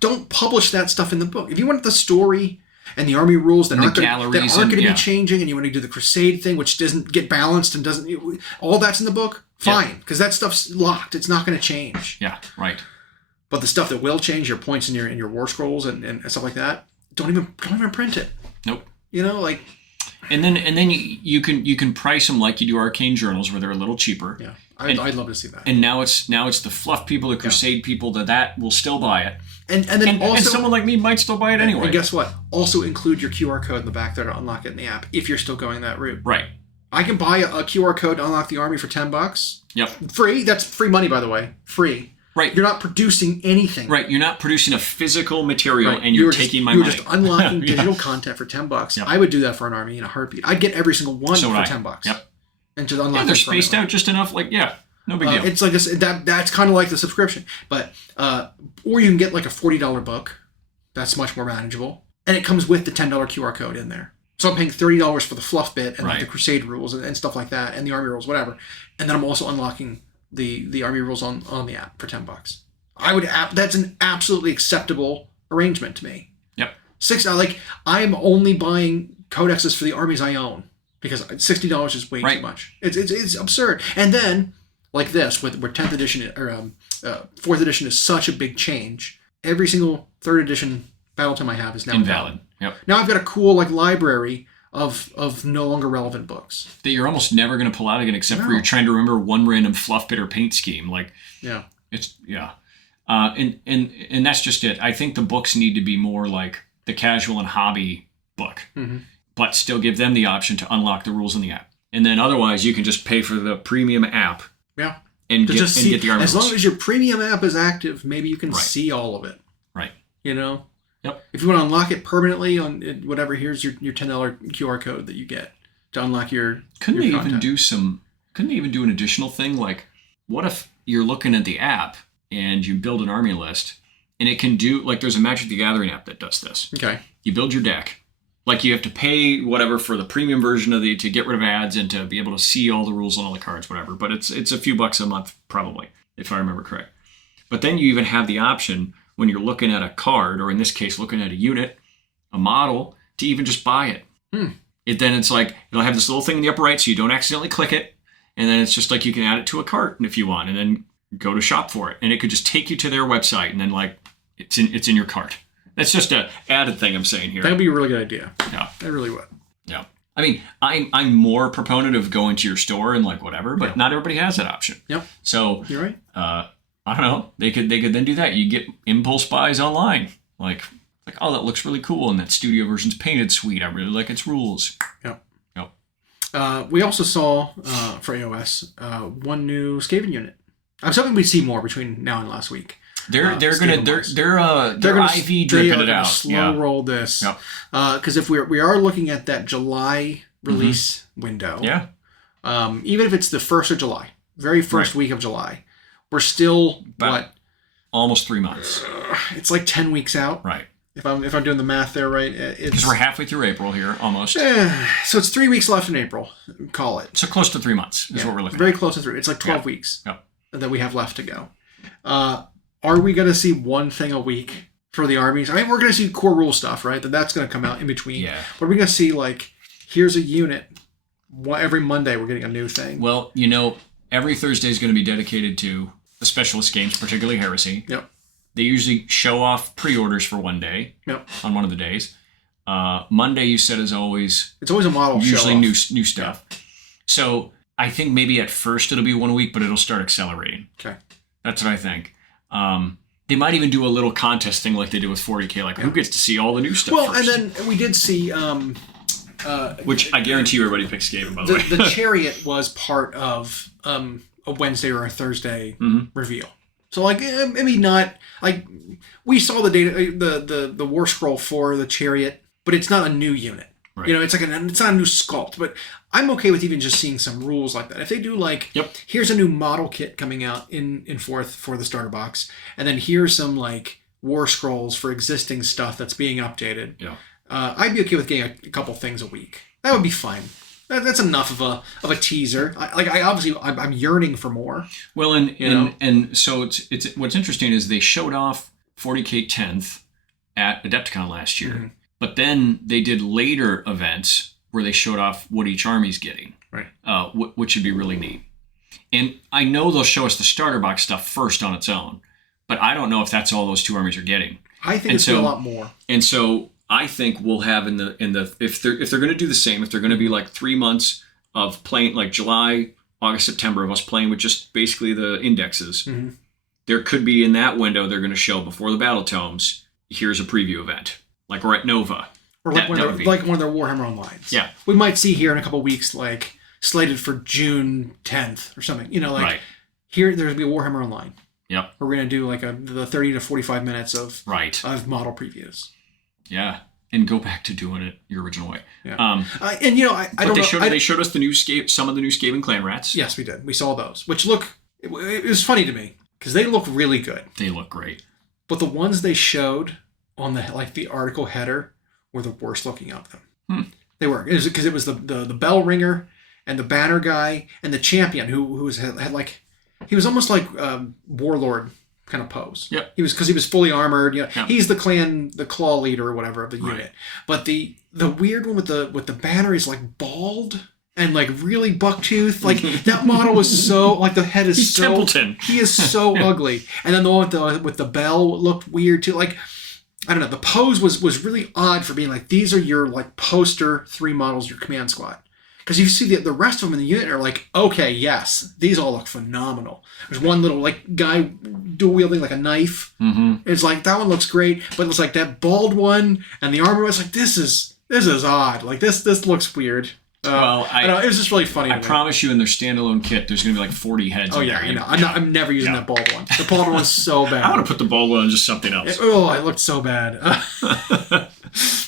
Don't publish that stuff in the book. If you want the story and the army rules that aren't going to be changing, and you want to do the crusade thing, which doesn't get balanced and doesn't, all that's in the book, fine, because that stuff's locked. It's not going to change. Yeah, right. But the stuff that will change, your points in your war scrolls and stuff like that, don't even print it. Nope. And then you can price them like you do arcane journals where they're a little cheaper. Yeah. I'd love to see that. And now it's the fluff people, the crusade people that will still buy it. And then also, and someone like me might still buy it anyway. And guess what? Also include your QR code in the back there to unlock it in the app if you're still going that route. Right. I can buy a QR code to unlock the army for $10. Yep. Free. That's free money, by the way. Free. Right. You're not producing anything. Right. You're not producing a physical material, and you're taking my money. You're just unlocking digital content for $10. Yep. I would do that for an army in a heartbeat. I'd get every single one for $10. Yep. And just unlock. Yeah, they're spaced out just enough. Like, no big deal. It's like that's kind of like the subscription, but or you can get like a $40 book. That's much more manageable, and it comes with the $10 QR code in there. So I'm paying $30 for the fluff bit and like the crusade rules and stuff like that, and the army rules, whatever. And then I'm also unlocking the army rules on the app for $10. That's an absolutely acceptable arrangement to me. Yep. I'm only buying codexes for the armies I own because $60 is way too much. It's absurd. And then like this, where 10th edition or 4th edition is such a big change. Every single 3rd edition Battletome I have is now invalid. Yep. Now I've got a cool library of no longer relevant books that you're almost never going to pull out again, except for you're trying to remember one random fluff bit or paint scheme. And that's just it. I think the books need to be more like the casual and hobby book, but still give them the option to unlock the rules in the app. And then otherwise, you can just pay for the premium app. Yeah. And get the army as rules. long as your premium app is active, maybe you can see all of it. Right. Yep. If you want to unlock it permanently on whatever, here's your $10 QR code that you get to unlock your. Couldn't they even do an additional thing? Like, what if you're looking at the app and you build an army list, and it can do there's a Magic the Gathering app that does this. Okay. You build your deck. Like, you have to pay whatever for the premium version of to get rid of ads and to be able to see all the rules on all the cards, whatever. But it's a few bucks a month, probably, if I remember correct. But then you even have the option when you're looking at a card, or in this case, looking at a unit, a model, to even just buy it. Then it's like, it'll have this little thing in the upper right so you don't accidentally click it. And then it's just like you can add it to a cart if you want, and then go to shop for it. And it could just take you to their website, and then it's in your cart. That's just an added thing I'm saying here. That'd be a really good idea. Yeah. That really would. Yeah. I mean, I'm more a proponent of going to your store and whatever, but not everybody has that option. Yep. So you're right. I don't know. They could then do that. You get impulse buys online. Like, oh, that looks really cool, and that studio version's painted sweet. I really like its rules. Yep. Yep. We also saw for AOS one new Skaven unit. I was hoping we'd see more between now and last week. They're gonna IV dripping it out. Slow roll this. Because if we are looking at that July release window, even if it's the 1st of July, very first week of July, we're still almost 3 months. It's like 10 weeks out. Right. If I'm doing the math there right, because we're halfway through April here, almost. So it's 3 weeks left in April. Call it. So close to 3 months is what we're looking at. Very close to 3. It's like 12 weeks that we have left to go. Are we going to see one thing a week for the armies? I mean, we're going to see core rule stuff, right? That's going to come out in between. Yeah. But are we going to see, here's a unit. Every Monday we're getting a new thing. Well, every Thursday is going to be dedicated to the specialist games, particularly Heresy. Yep. They usually show off pre-orders for one day. Yep. On one of the days. Monday, you said, is always... It's always a model usually new stuff. Yeah. So I think maybe at first it'll be 1 week, but it'll start accelerating. Okay. That's what I think. They might even do a little contest thing like they did with 40K, who gets to see all the new stuff first. And then we did see... which I guarantee you everybody picks Skaven, by the way. The Chariot was part of a Wednesday or a Thursday reveal. So maybe not we saw the data, the war scroll for the Chariot, but it's not a new unit. Right. It's it's not a new sculpt. But I'm okay with even just seeing some rules like that. If they do here's a new model kit coming out in 4th for the starter box, and then here's some war scrolls for existing stuff that's being updated. Yeah. I'd be okay with getting a couple things a week. That would be fine. That's enough of a teaser. I'm yearning for more. Well, and so it's what's interesting is they showed off 40K 10th at Adepticon last year, but then they did later events where they showed off what each army's getting, right? Which should be really neat. And I know they'll show us the starter box stuff first on its own, but I don't know if that's all those 2 armies are getting. I think it's a lot more. And so I think we'll have if they're going to do the same, if they're going to be 3 months of playing July, August, September of us playing with just basically the indexes. Mm-hmm. There could be in that window they're going to show before the battle tomes, here's a preview event. Like we're at Nova. Or like, one of their Warhammer Onlines. Yeah. We might see here in a couple of weeks, like, slated for June 10th or something. You know, like, right. Here there's going to be a Warhammer Online. Yep. We're going to do, like, the 30 to 45 minutes of model previews. Yeah. And go back to doing it your original way. Yeah. And, you know, I don't know. They showed us some of the new Skaven clan rats. Yes, we did. We saw those, which it was funny to me because they look really good. They look great. But the ones they showed on the article header were the worst looking of them. They were. Because it was the bell ringer and the banner guy and the champion who had like, he was almost like warlord kind of pose. Yep. Because he was fully armored. You know, yep. He's the claw leader or whatever of the unit. But the weird one with the banner is like bald and like really bucktooth. Like that model was so like the head is He's so Templeton. He is so ugly. And then the one with the bell looked weird too. Like I don't know. The pose was really odd for being like these are your like poster 3 models your command squad. Because you see the rest of them in the unit are like, okay, yes, these all look phenomenal. There's one little like guy dual wielding like a knife. Mm-hmm. It's like that one looks great, but it's like that bald one and the armor was like this is odd. Like this looks weird. Well, I don't know, it was just really funny. I promise you, in their standalone kit, there's going to be like 40 heads. Oh yeah, I know. I'm never using that bald one. The bald one's so bad. I want to put the bald one on just something else. It looked so bad,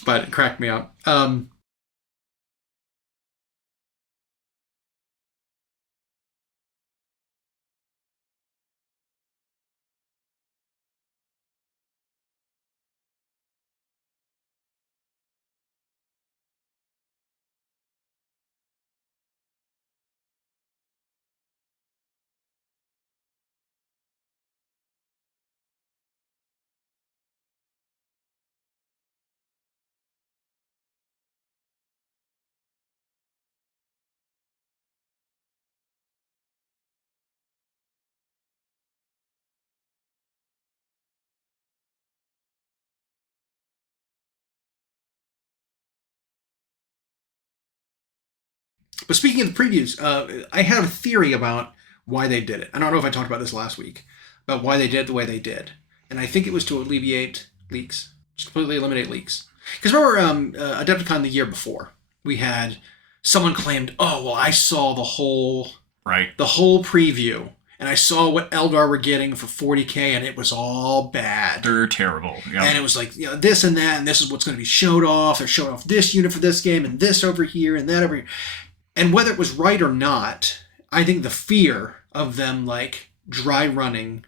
but it cracked me up. But speaking of the previews, I have a theory about why they did it. I don't know if I talked about this last week, about why they did it the way they did. And I think it was to alleviate leaks. Just completely eliminate leaks. Because remember Adepticon the year before, we had someone claimed, oh, well, I saw the whole preview. And I saw what Eldar were getting for 40K, and it was all bad. They're terrible. Yep. And it was like, this and that, and this is what's going to be showed off. They're showing off this unit for this game, and this over here, and that over here. And whether it was right or not, I think the fear of them like dry running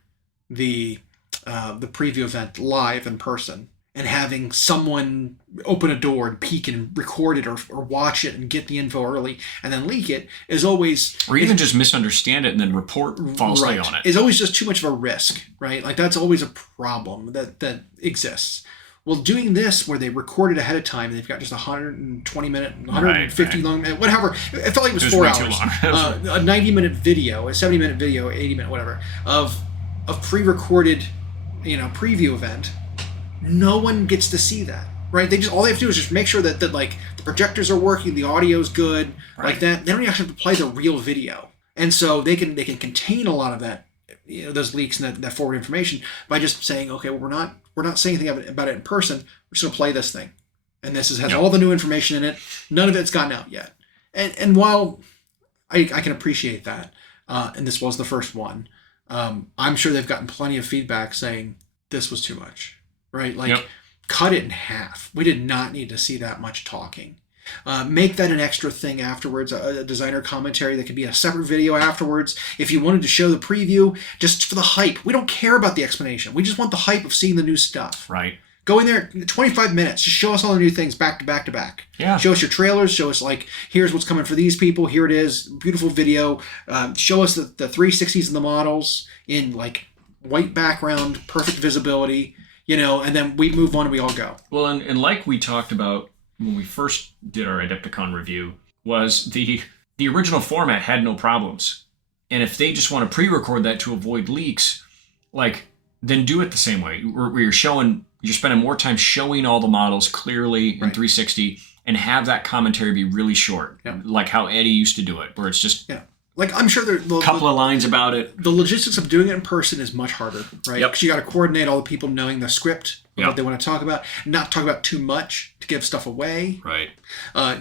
the preview event live in person and having someone open a door and peek and record it or watch it and get the info early and then leak it is always... Or even just misunderstand it and then report falsely on it. It's always just too much of a risk, right? Like that's always a problem that exists. Well, doing this where they recorded ahead of time, and they've got just 120 minute, 150 long minute, whatever. It felt like it was 4 hours. A 90-minute video, a 70-minute video, 80-minute, whatever, of pre-recorded, preview event. No one gets to see that, right? All they have to do is just make sure that like the projectors are working, the audio's good, like that. They don't actually have to play the real video, and so they can contain a lot of that, those leaks and that forward information by just saying, okay, well, we're not saying anything about it in person. We're just going to play this thing. And this has all the new information in it. None of it's gotten out yet. And while I can appreciate that, and this was the first one, I'm sure they've gotten plenty of feedback saying this was too much, right? Like, cut it in half. We did not need to see that much talking. Make that an extra thing afterwards, a designer commentary that could be a separate video afterwards. If you wanted to show the preview, just for the hype. We don't care about the explanation. We just want the hype of seeing the new stuff. Right. Go in there, 25 minutes. Just show us all the new things back to back to back. Yeah. Show us your trailers. Show us, like, here's what's coming for these people. Here it is. Beautiful video. Show us the 360s and the models in, like, white background, perfect visibility, and then we move on and we all go. Well, and like we talked about when we first did our Adepticon review, was the original format had no problems. And if they just want to pre-record that to avoid leaks, then do it the same way. Where you're spending more time showing all the models clearly in 360 and have that commentary be really short. Yeah. Like how Eddie used to do it, where it's just like I'm sure a couple of lines about it. The logistics of doing it in person is much harder, right? Yep. Because you got to coordinate all the people knowing the script, Yep. what they want to talk about, not talk about too much to give stuff away. Right.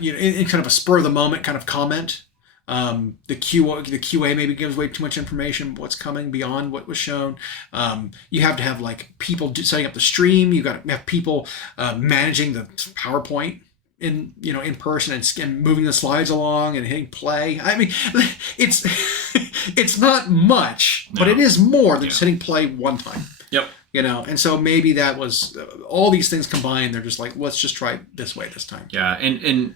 In kind of a spur of the moment kind of comment. The QA maybe gives away too much information, what's coming beyond what was shown. You have to have like people setting up the stream. You got to have people managing the PowerPoint in person and moving the slides along and hitting play. I mean, it's not much, but it is more than just hitting play one time. Yep. And so maybe that was all these things combined. They're just like, let's just try it this way this time. Yeah, and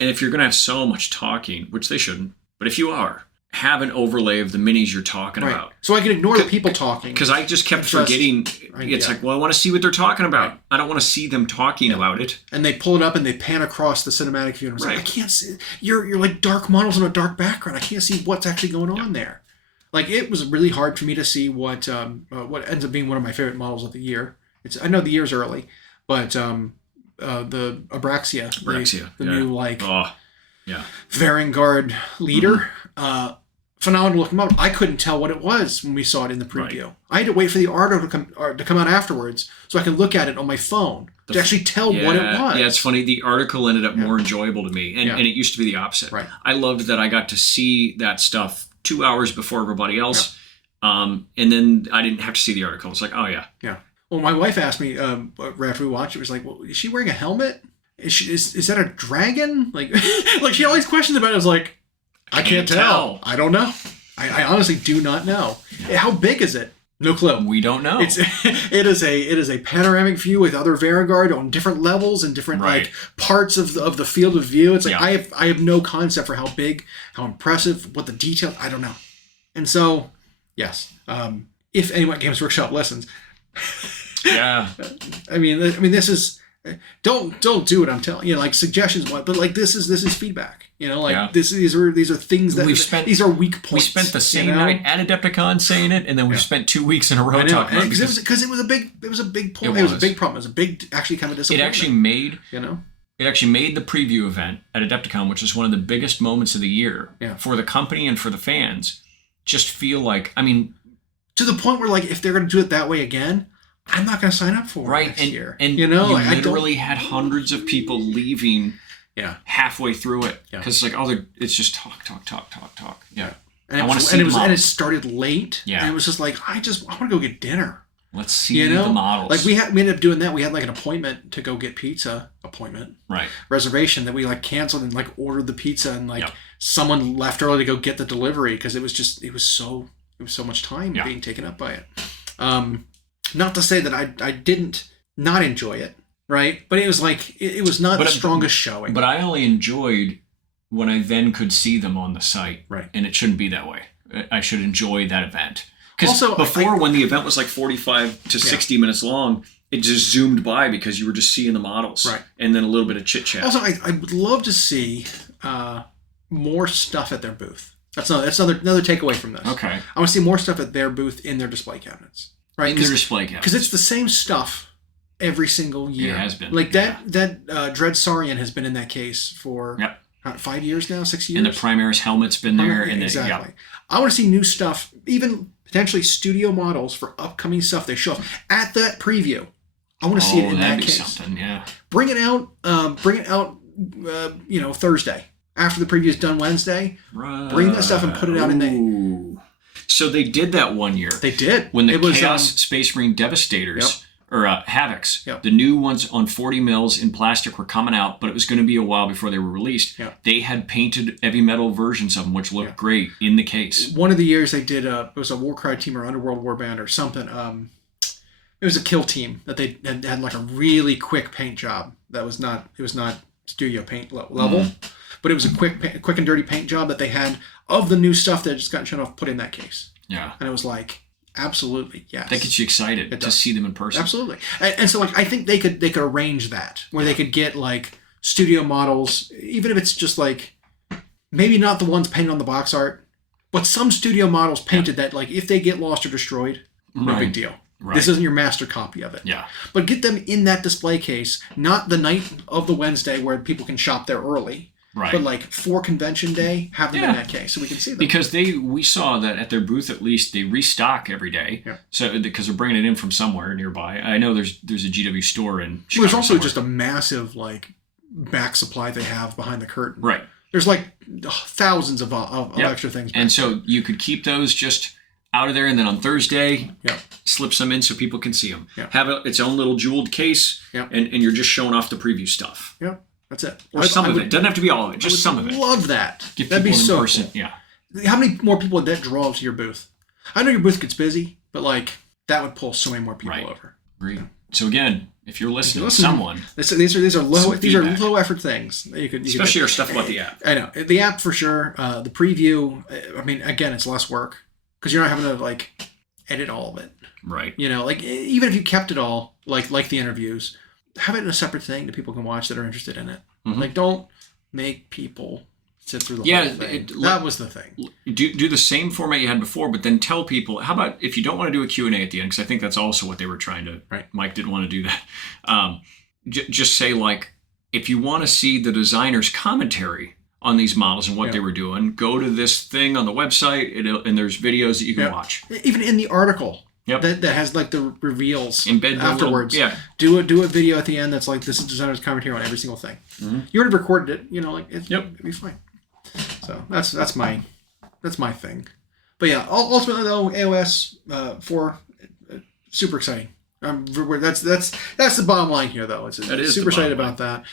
if you're going to have so much talking, which they shouldn't, but if you are, have an overlay of the minis you're talking about. So I can ignore the people talking. Because I just kept forgetting. It's like, well, I want to see what they're talking about. Right. I don't want to see them talking about it. And they pull it up and they pan across the cinematic view. And I'm like, I can't see. You're like dark models on a dark background. I can't see what's actually going on there. Like, it was really hard for me to see what ends up being one of my favorite models of the year. I know the year's early, but the Abraxia, the new Varangard leader, phenomenal looking model. I couldn't tell what it was when we saw it in the preview. Right. I had to wait for the article to come out afterwards so I could look at it on my phone to actually tell what it was. Yeah, it's funny. The article ended up more enjoyable to me, and it used to be the opposite. Right. I loved that I got to see that stuff 2 hours before everybody else, and then I didn't have to see the article. It's like, oh yeah. Yeah. Well, my wife asked me after we watched it, was like, well, is she wearing a helmet? Is that a dragon? Like she had all these questions about it. I was like, I can't tell. I don't know. I honestly do not know. Yeah. How big is it? No clue. We don't know. It is a panoramic view with other Varangard on different levels and different like parts of the field of view. It's like I have no concept for how big, how impressive, what the details. I don't know. And so, yes, if anyone at Games Workshop listens, yeah. I mean, this is don't do what I'm telling you. Like suggestions, but like this is feedback. These are things that these are weak points. We spent the same night at Adepticon saying it, and then we spent 2 weeks in a row talking about it. Because it was a big point. It was a big problem. It was a big, actually, kind of disappointment. It actually made the preview event at Adepticon, which is one of the biggest moments of the year for the company and for the fans. Just feel like, to the point where like if they're going to do it that way again, I'm not going to sign up for it next year. And you literally had hundreds of people leaving. Yeah, halfway through it because it's like it's just talk. Yeah, and it started late. Yeah, and it was just like I want to go get dinner. Let's see the models. Like we ended up doing that. We had like an appointment to go get pizza. Reservation that we like canceled and like ordered the pizza and like someone left early to go get the delivery because it was so much time being taken up by it. Not to say that I didn't not enjoy it. Right, but it was like it was not the strongest showing. But I only enjoyed when I then could see them on the site. Right, and it shouldn't be that way. I should enjoy that event because before, when the event was like 45 to 60 minutes long, it just zoomed by because you were just seeing the models, right, and then a little bit of chit chat. Also, I would love to see more stuff at their booth. That's another takeaway from this. Okay, I want to see more stuff at their booth in their display cabinets. Right, in their display cabinets, because it's the same stuff every single year. It has been. Like that Dread Saurian has been in that case for 5 years now, 6 years. And the Primaris helmet's been there. Exactly. I want to see new stuff, even potentially studio models for upcoming stuff they show at that preview. I want to see it in that case. Something, yeah. Bring it out Thursday. After the preview is done Wednesday. Right. Bring that stuff and put it out in the... So they did that one year. They did. When the Chaos Space Marine Devastators... Or Havocs. Yep. The new ones on 40 mils in plastic were coming out, but it was going to be a while before they were released. Yep. They had painted heavy metal versions of them, which looked great in the case. One of the years they did, it was a Warcry team or Underworld Warband or something. It was a kill team that they had like a really quick paint job. It was not studio paint level, but it was a quick and dirty paint job that they had of the new stuff that just got shown off, put in that case. Yeah. And it was like, absolutely, yes. That gets you excited to see them in person. Absolutely. And so like I think they could arrange that where they could get like studio models, even if it's just like maybe not the ones painted on the box art, but some studio models painted that like if they get lost or destroyed, no big deal. Right. This isn't your master copy of it. Yeah. But get them in that display case, not the night of the Wednesday where people can shop there early. Right. But like for convention day, have them in that case so we can see them. Because we saw that at their booth at least they restock every day. Yeah. So because they're bringing it in from somewhere nearby. I know there's a GW store in Chicago. There's also somewhere. just a massive like back supply they have behind the curtain. Right. There's like thousands of extra things. And so you could keep those just out of there, and then on Thursday, Yep. slip some in so people can see them. Yep. Have its own little jeweled case, Yep. and you're just showing off the preview stuff. Yeah, that's it. Or some of it. Doesn't have to be all of it, just some of it. Love that. Give That'd be people an so in-person, cool. yeah. How many more people would that draw to your booth? I know your booth gets busy, but like that would pull so many more people over. Agreed. So again, if you're listening, someone. These are low effort things that you could especially our stuff about the app. I know the app for sure. The preview. I mean, again, it's less work because you're not having to like edit all of it. Right. You know, like even if you kept it all, like the interviews, have it in a separate thing that people can watch that are interested in it. Mm-hmm. Like, don't make people sit through the whole thing. That was the thing. Do the same format you had before, but then tell people, how about if you don't want to do a Q&A at the end, because I think that's also what they were trying to, right. Mike didn't want to do that. Just say, like, if you want to see the designer's commentary on these models and what they were doing, go to this thing on the website, and there's videos that you can watch. Even in the article. Yep. That has like the reveals Embed afterwards. Do a video at the end that's like, this is designer's commentary on every single thing. Mm-hmm. You already recorded it, you know, like it'd be fine. So that's my thing. But yeah, ultimately though, AOS 4 super exciting. That's the bottom line here though. It's super excited about that.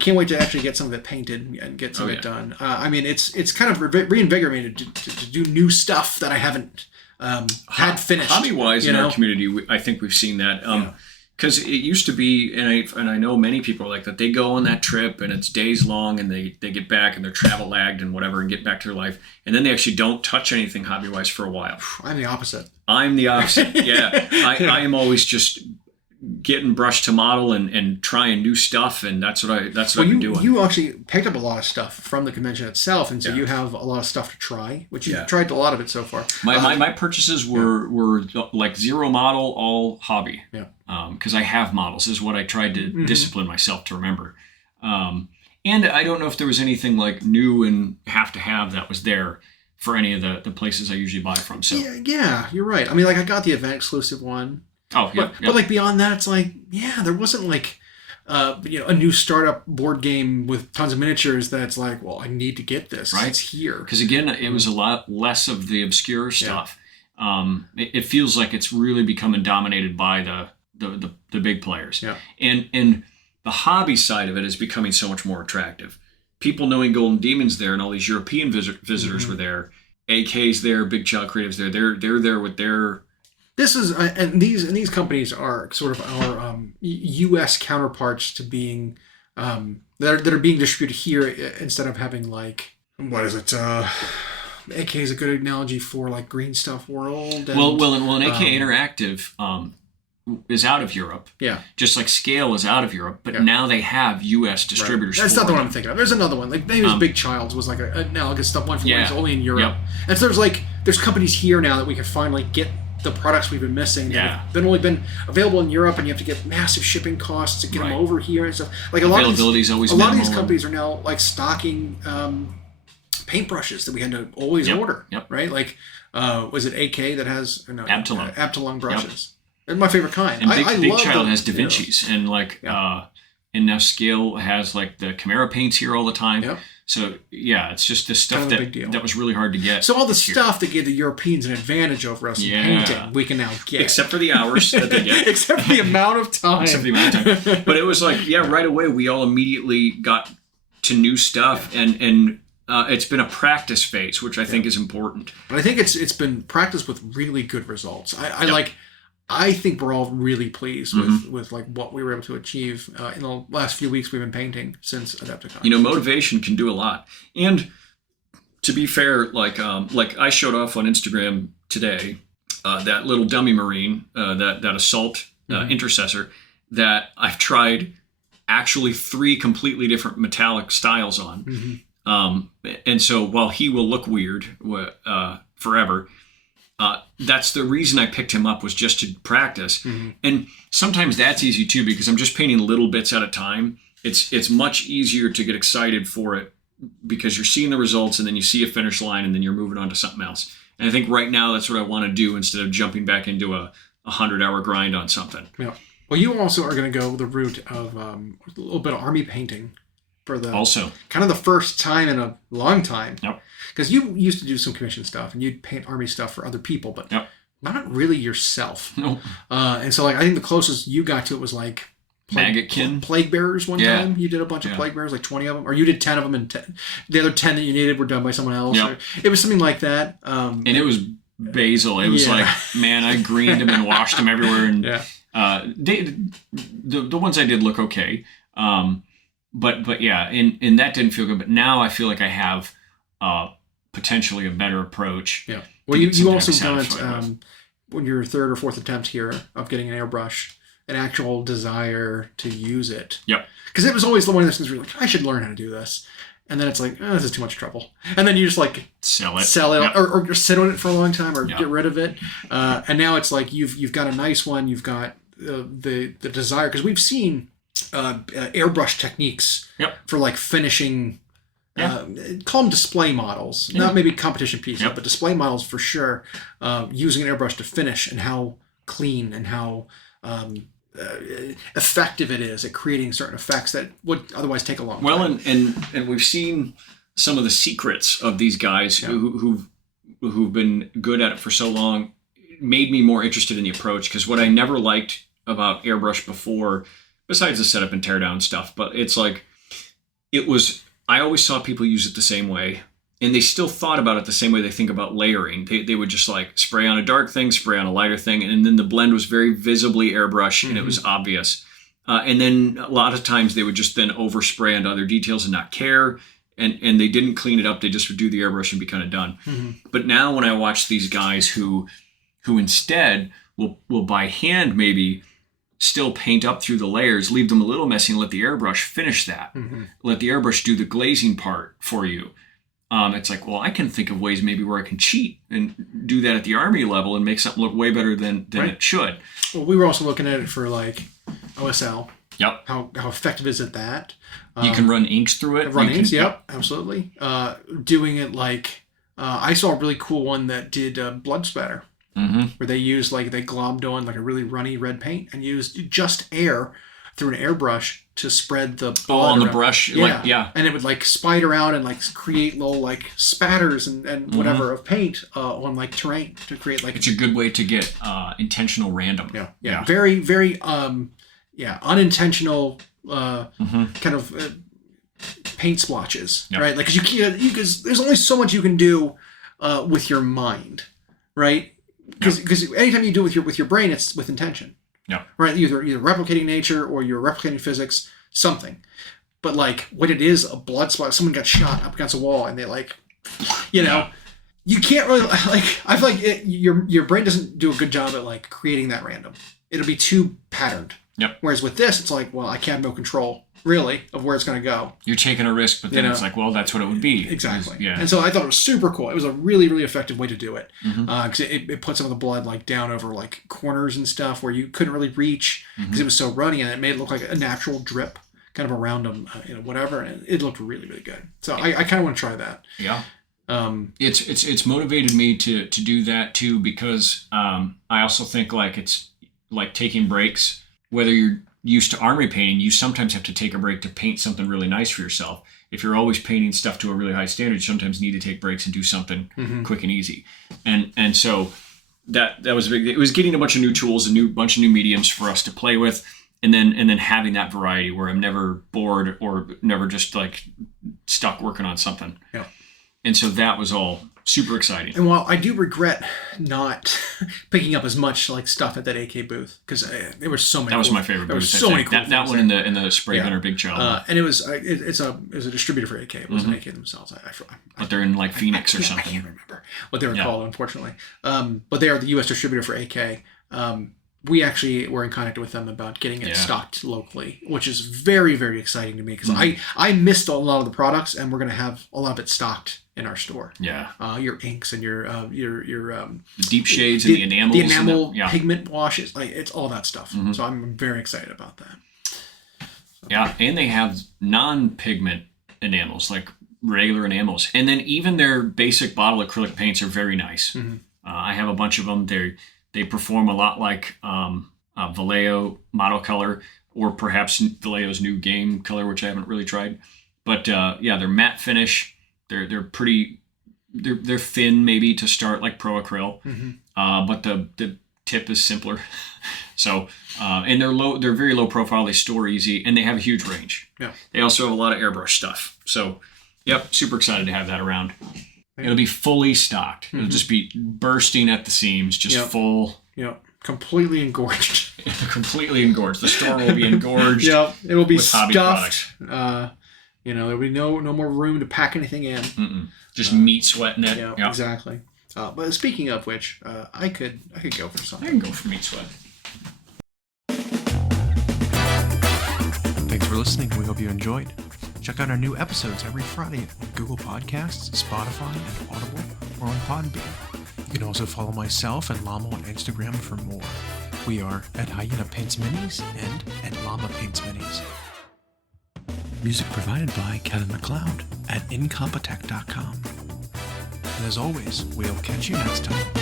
Can't wait to actually get some of it painted and get some of it done. I mean, it's kind of reinvigorated to do new stuff that I haven't had finished. Hobby-wise in our community, I think we've seen that. Because it used to be, and I know many people are like that, they go on that trip and it's days long and they get back and they're travel lagged and whatever and get back to their life. And then they actually don't touch anything hobby-wise for a while. I'm the opposite. Yeah. I am always just getting brushed to model and trying new stuff, and that's what I've been doing. You actually picked up a lot of stuff from the convention itself, and so you have a lot of stuff to try, which you've tried a lot of it so far. My purchases were like zero model, all hobby. Yeah. Because I have models is what I tried to discipline myself to remember. And I don't know if there was anything like new and have to have that was there for any of the places I usually buy from. So yeah, you're right. I mean, like I got the event exclusive one. Oh, yeah. But like beyond that, it's like, there wasn't like, a new startup board game with tons of miniatures that's like, well, I need to get this. Right. It's here. Because again, it was a lot less of the obscure stuff. It feels like it's really becoming dominated by the big players. Yeah. And the hobby side of it is becoming so much more attractive. People knowing Golden Demons there and all these European visitors were there. AK's there, Big Child Creatives there. They're there with their... This is and these companies are sort of our U.S. counterparts to being that are being distributed here instead of having like, what is it? AK is a good analogy for like Green Stuff World. And, well, AK Interactive is out of Europe. Yeah. Just like Scale is out of Europe, but now they have U.S. distributors. Right. That's not the one I'm thinking of. There's another one. Like maybe Big Child's was like an analogous stuff one for one. It's only in Europe. Yep. And so there's companies here now that we can finally get the products we've been missing that have only been available in Europe, and you have to get massive shipping costs to get them over here and stuff. Like a lot of these companies are now like stocking paintbrushes that we had to always order. Yep. Right? Like was it AK that has Abtalung brushes? Yep. And my favorite kind. And Big Child has Da Vinci's, and like and now Scale has like the Chimera paints here all the time. Yep. So it's just this stuff that was really hard to get. So all the stuff that gave the Europeans an advantage over us in painting, we can now get. Except for the hours that they get. Except for the amount of time. But it was like, right away we all immediately got to new stuff, and it's been a practice phase, which I think is important. But I think it's been practiced with really good results. I think we're all really pleased with like what we were able to achieve in the last few weeks we've been painting since Adepticon. Motivation can do a lot. And to be fair, like I showed off on Instagram today that little dummy Marine, that assault intercessor that I've tried actually 3 completely different metallic styles on. And so while he will look weird forever, that's the reason I picked him up, was just to practice. And sometimes that's easy too, because I'm just painting little bits at a time. It's much easier to get excited for it because you're seeing the results and then you see a finish line and then you're moving on to something else. And I think right now that's what I want to do instead of jumping back into a 100-hour grind on something. Yeah. Well, you also are going to go the route of a little bit of army painting for the kind of the first time in a long time. Yep. Because you used to do some commission stuff and you'd paint army stuff for other people, but not really yourself. Nope. And so, like, I think the closest you got to it was like plague bearers one time. You did a bunch of plague bearers, like 20 of them, or you did 10 of them, and the other 10 that you needed were done by someone else. Yep. It was something like that. And it was basil. It was like, man, I greened them and washed them everywhere, and the ones I did look okay. But yeah, and that didn't feel good. But now I feel like I have potentially a better approach. Yeah. Well, you also got when your third or fourth attempt here of getting an airbrush, an actual desire to use it. Yep. Because it was always the one of those things where you're like, I should learn how to do this. And then it's like, oh, this is too much trouble. And then you just like sell it, or sit on it for a long time, or get rid of it. And now it's like you've got a nice one. You've got the desire, because we've seen airbrush techniques for like finishing. Call them display models, not maybe competition pieces, but display models for sure. Using an airbrush to finish, and how clean and how effective it is at creating certain effects that would otherwise take a long time. Well, and we've seen some of the secrets of these guys who've been good at it for so long. Made me more interested in the approach, because what I never liked about airbrush before, besides the setup and teardown stuff, but it's like I always saw people use it the same way, and they still thought about it the same way they think about layering. They would just like spray on a dark thing, spray on a lighter thing, and then the blend was very visibly airbrush, and it was obvious. And then a lot of times they would just then overspray onto other details and not care, and they didn't clean it up. They just would do the airbrush and be kind of done. Mm-hmm. But now when I watch these guys who instead will by hand maybe still paint up through the layers, leave them a little messy, and let the airbrush finish that. Mm-hmm. Let the airbrush do the glazing part for you. It's like, well, I can think of ways maybe where I can cheat and do that at the army level and make something look way better than it should. Well, we were also looking at it for like OSL. Yep. How effective is it that? You can run inks through it. Absolutely. Doing it like, I saw a really cool one that did blood spatter. Mm-hmm. Where they used they globbed on like a really runny red paint and used just air through an airbrush to spread the blood on the around. brush. And it would like spider out and like create little like spatters and whatever of paint on like terrain to create like. It's a good way to get intentional random. Yeah. Very, very unintentional kind of paint splotches, right? Like because there's only so much you can do with your mind, right? Because anytime you do it with your brain, it's with intention. Yeah. Right. Either replicating nature or you're replicating physics, something. But like when it is a blood spot, someone got shot up against a wall, and they you can't really like. I feel like your brain doesn't do a good job at like creating that random. It'll be too patterned. Yep. Whereas with this, it's like, well, I can't have no control really of where it's going to go. You're taking a risk, but then it's like, well, that's what it would be. Exactly. And so I thought it was super cool. It was a really, really effective way to do it. Because it put some of the blood like down over like corners and stuff where you couldn't really reach because it was so runny, and it made it look like a natural drip kind of around them, whatever. And it looked really, really good. So I kind of want to try that. Yeah. It's motivated me to do that too, because I also think like it's like taking breaks, whether you're used to armory painting, you sometimes have to take a break to paint something really nice for yourself. If you're always painting stuff to a really high standard, you sometimes need to take breaks and do something quick and easy. And so that was big. It was getting a bunch of new tools, bunch of new mediums for us to play with, and then having that variety where I'm never bored or never just like stuck working on something. Yeah. And so that was all super exciting. And while I do regret not picking up as much like stuff at that AK booth, because there were so many. That was my favorite booth. There were so many cool that one in the Spray Gunner Big Child. And it was a distributor for AK. It wasn't AK themselves. But they're in like Phoenix or something. I can't remember what they were called, unfortunately. But they are the U.S. distributor for AK. We actually were in contact with them about getting it stocked locally, which is very, very exciting to me, because I missed a lot of the products, and we're going to have a lot of it stocked in our store. Yeah. Your inks and your the deep shades and the enamels. The enamel pigment washes, like it's all that stuff. So I'm very excited about that. Yeah, and they have non-pigment enamels, like regular enamels. And then even their basic bottle acrylic paints are very nice. Mm-hmm. I have a bunch of them. They perform a lot like Vallejo model color, or perhaps Vallejo's new game color, which I haven't really tried. But they're matte finish. They're pretty. They're thin maybe to start like Pro Acryl, but the tip is simpler. So and they're very low profile. They store easy, and they have a huge range. Yeah. They also have a lot of airbrush stuff. So, yep, super excited to have that around. It'll be fully stocked. It'll just be bursting at the seams, just full. Yep. Completely engorged. Completely engorged. The store will be engorged. Yep. It'll be with stuffed. There'll be no more room to pack anything in. Just meat sweat in it. Yeah, yep. Exactly. But speaking of which, I could go for something. I can go for meat sweat. Thanks for listening. We hope you enjoyed. Check out our new episodes every Friday on Google Podcasts, Spotify, and Audible, or on Podbean. You can also follow myself and Llama on Instagram for more. We are at Hyena Paints Minis and at Llama Paints Minis. Music provided by Kevin MacLeod at incompetech.com. And as always, we'll catch you next time.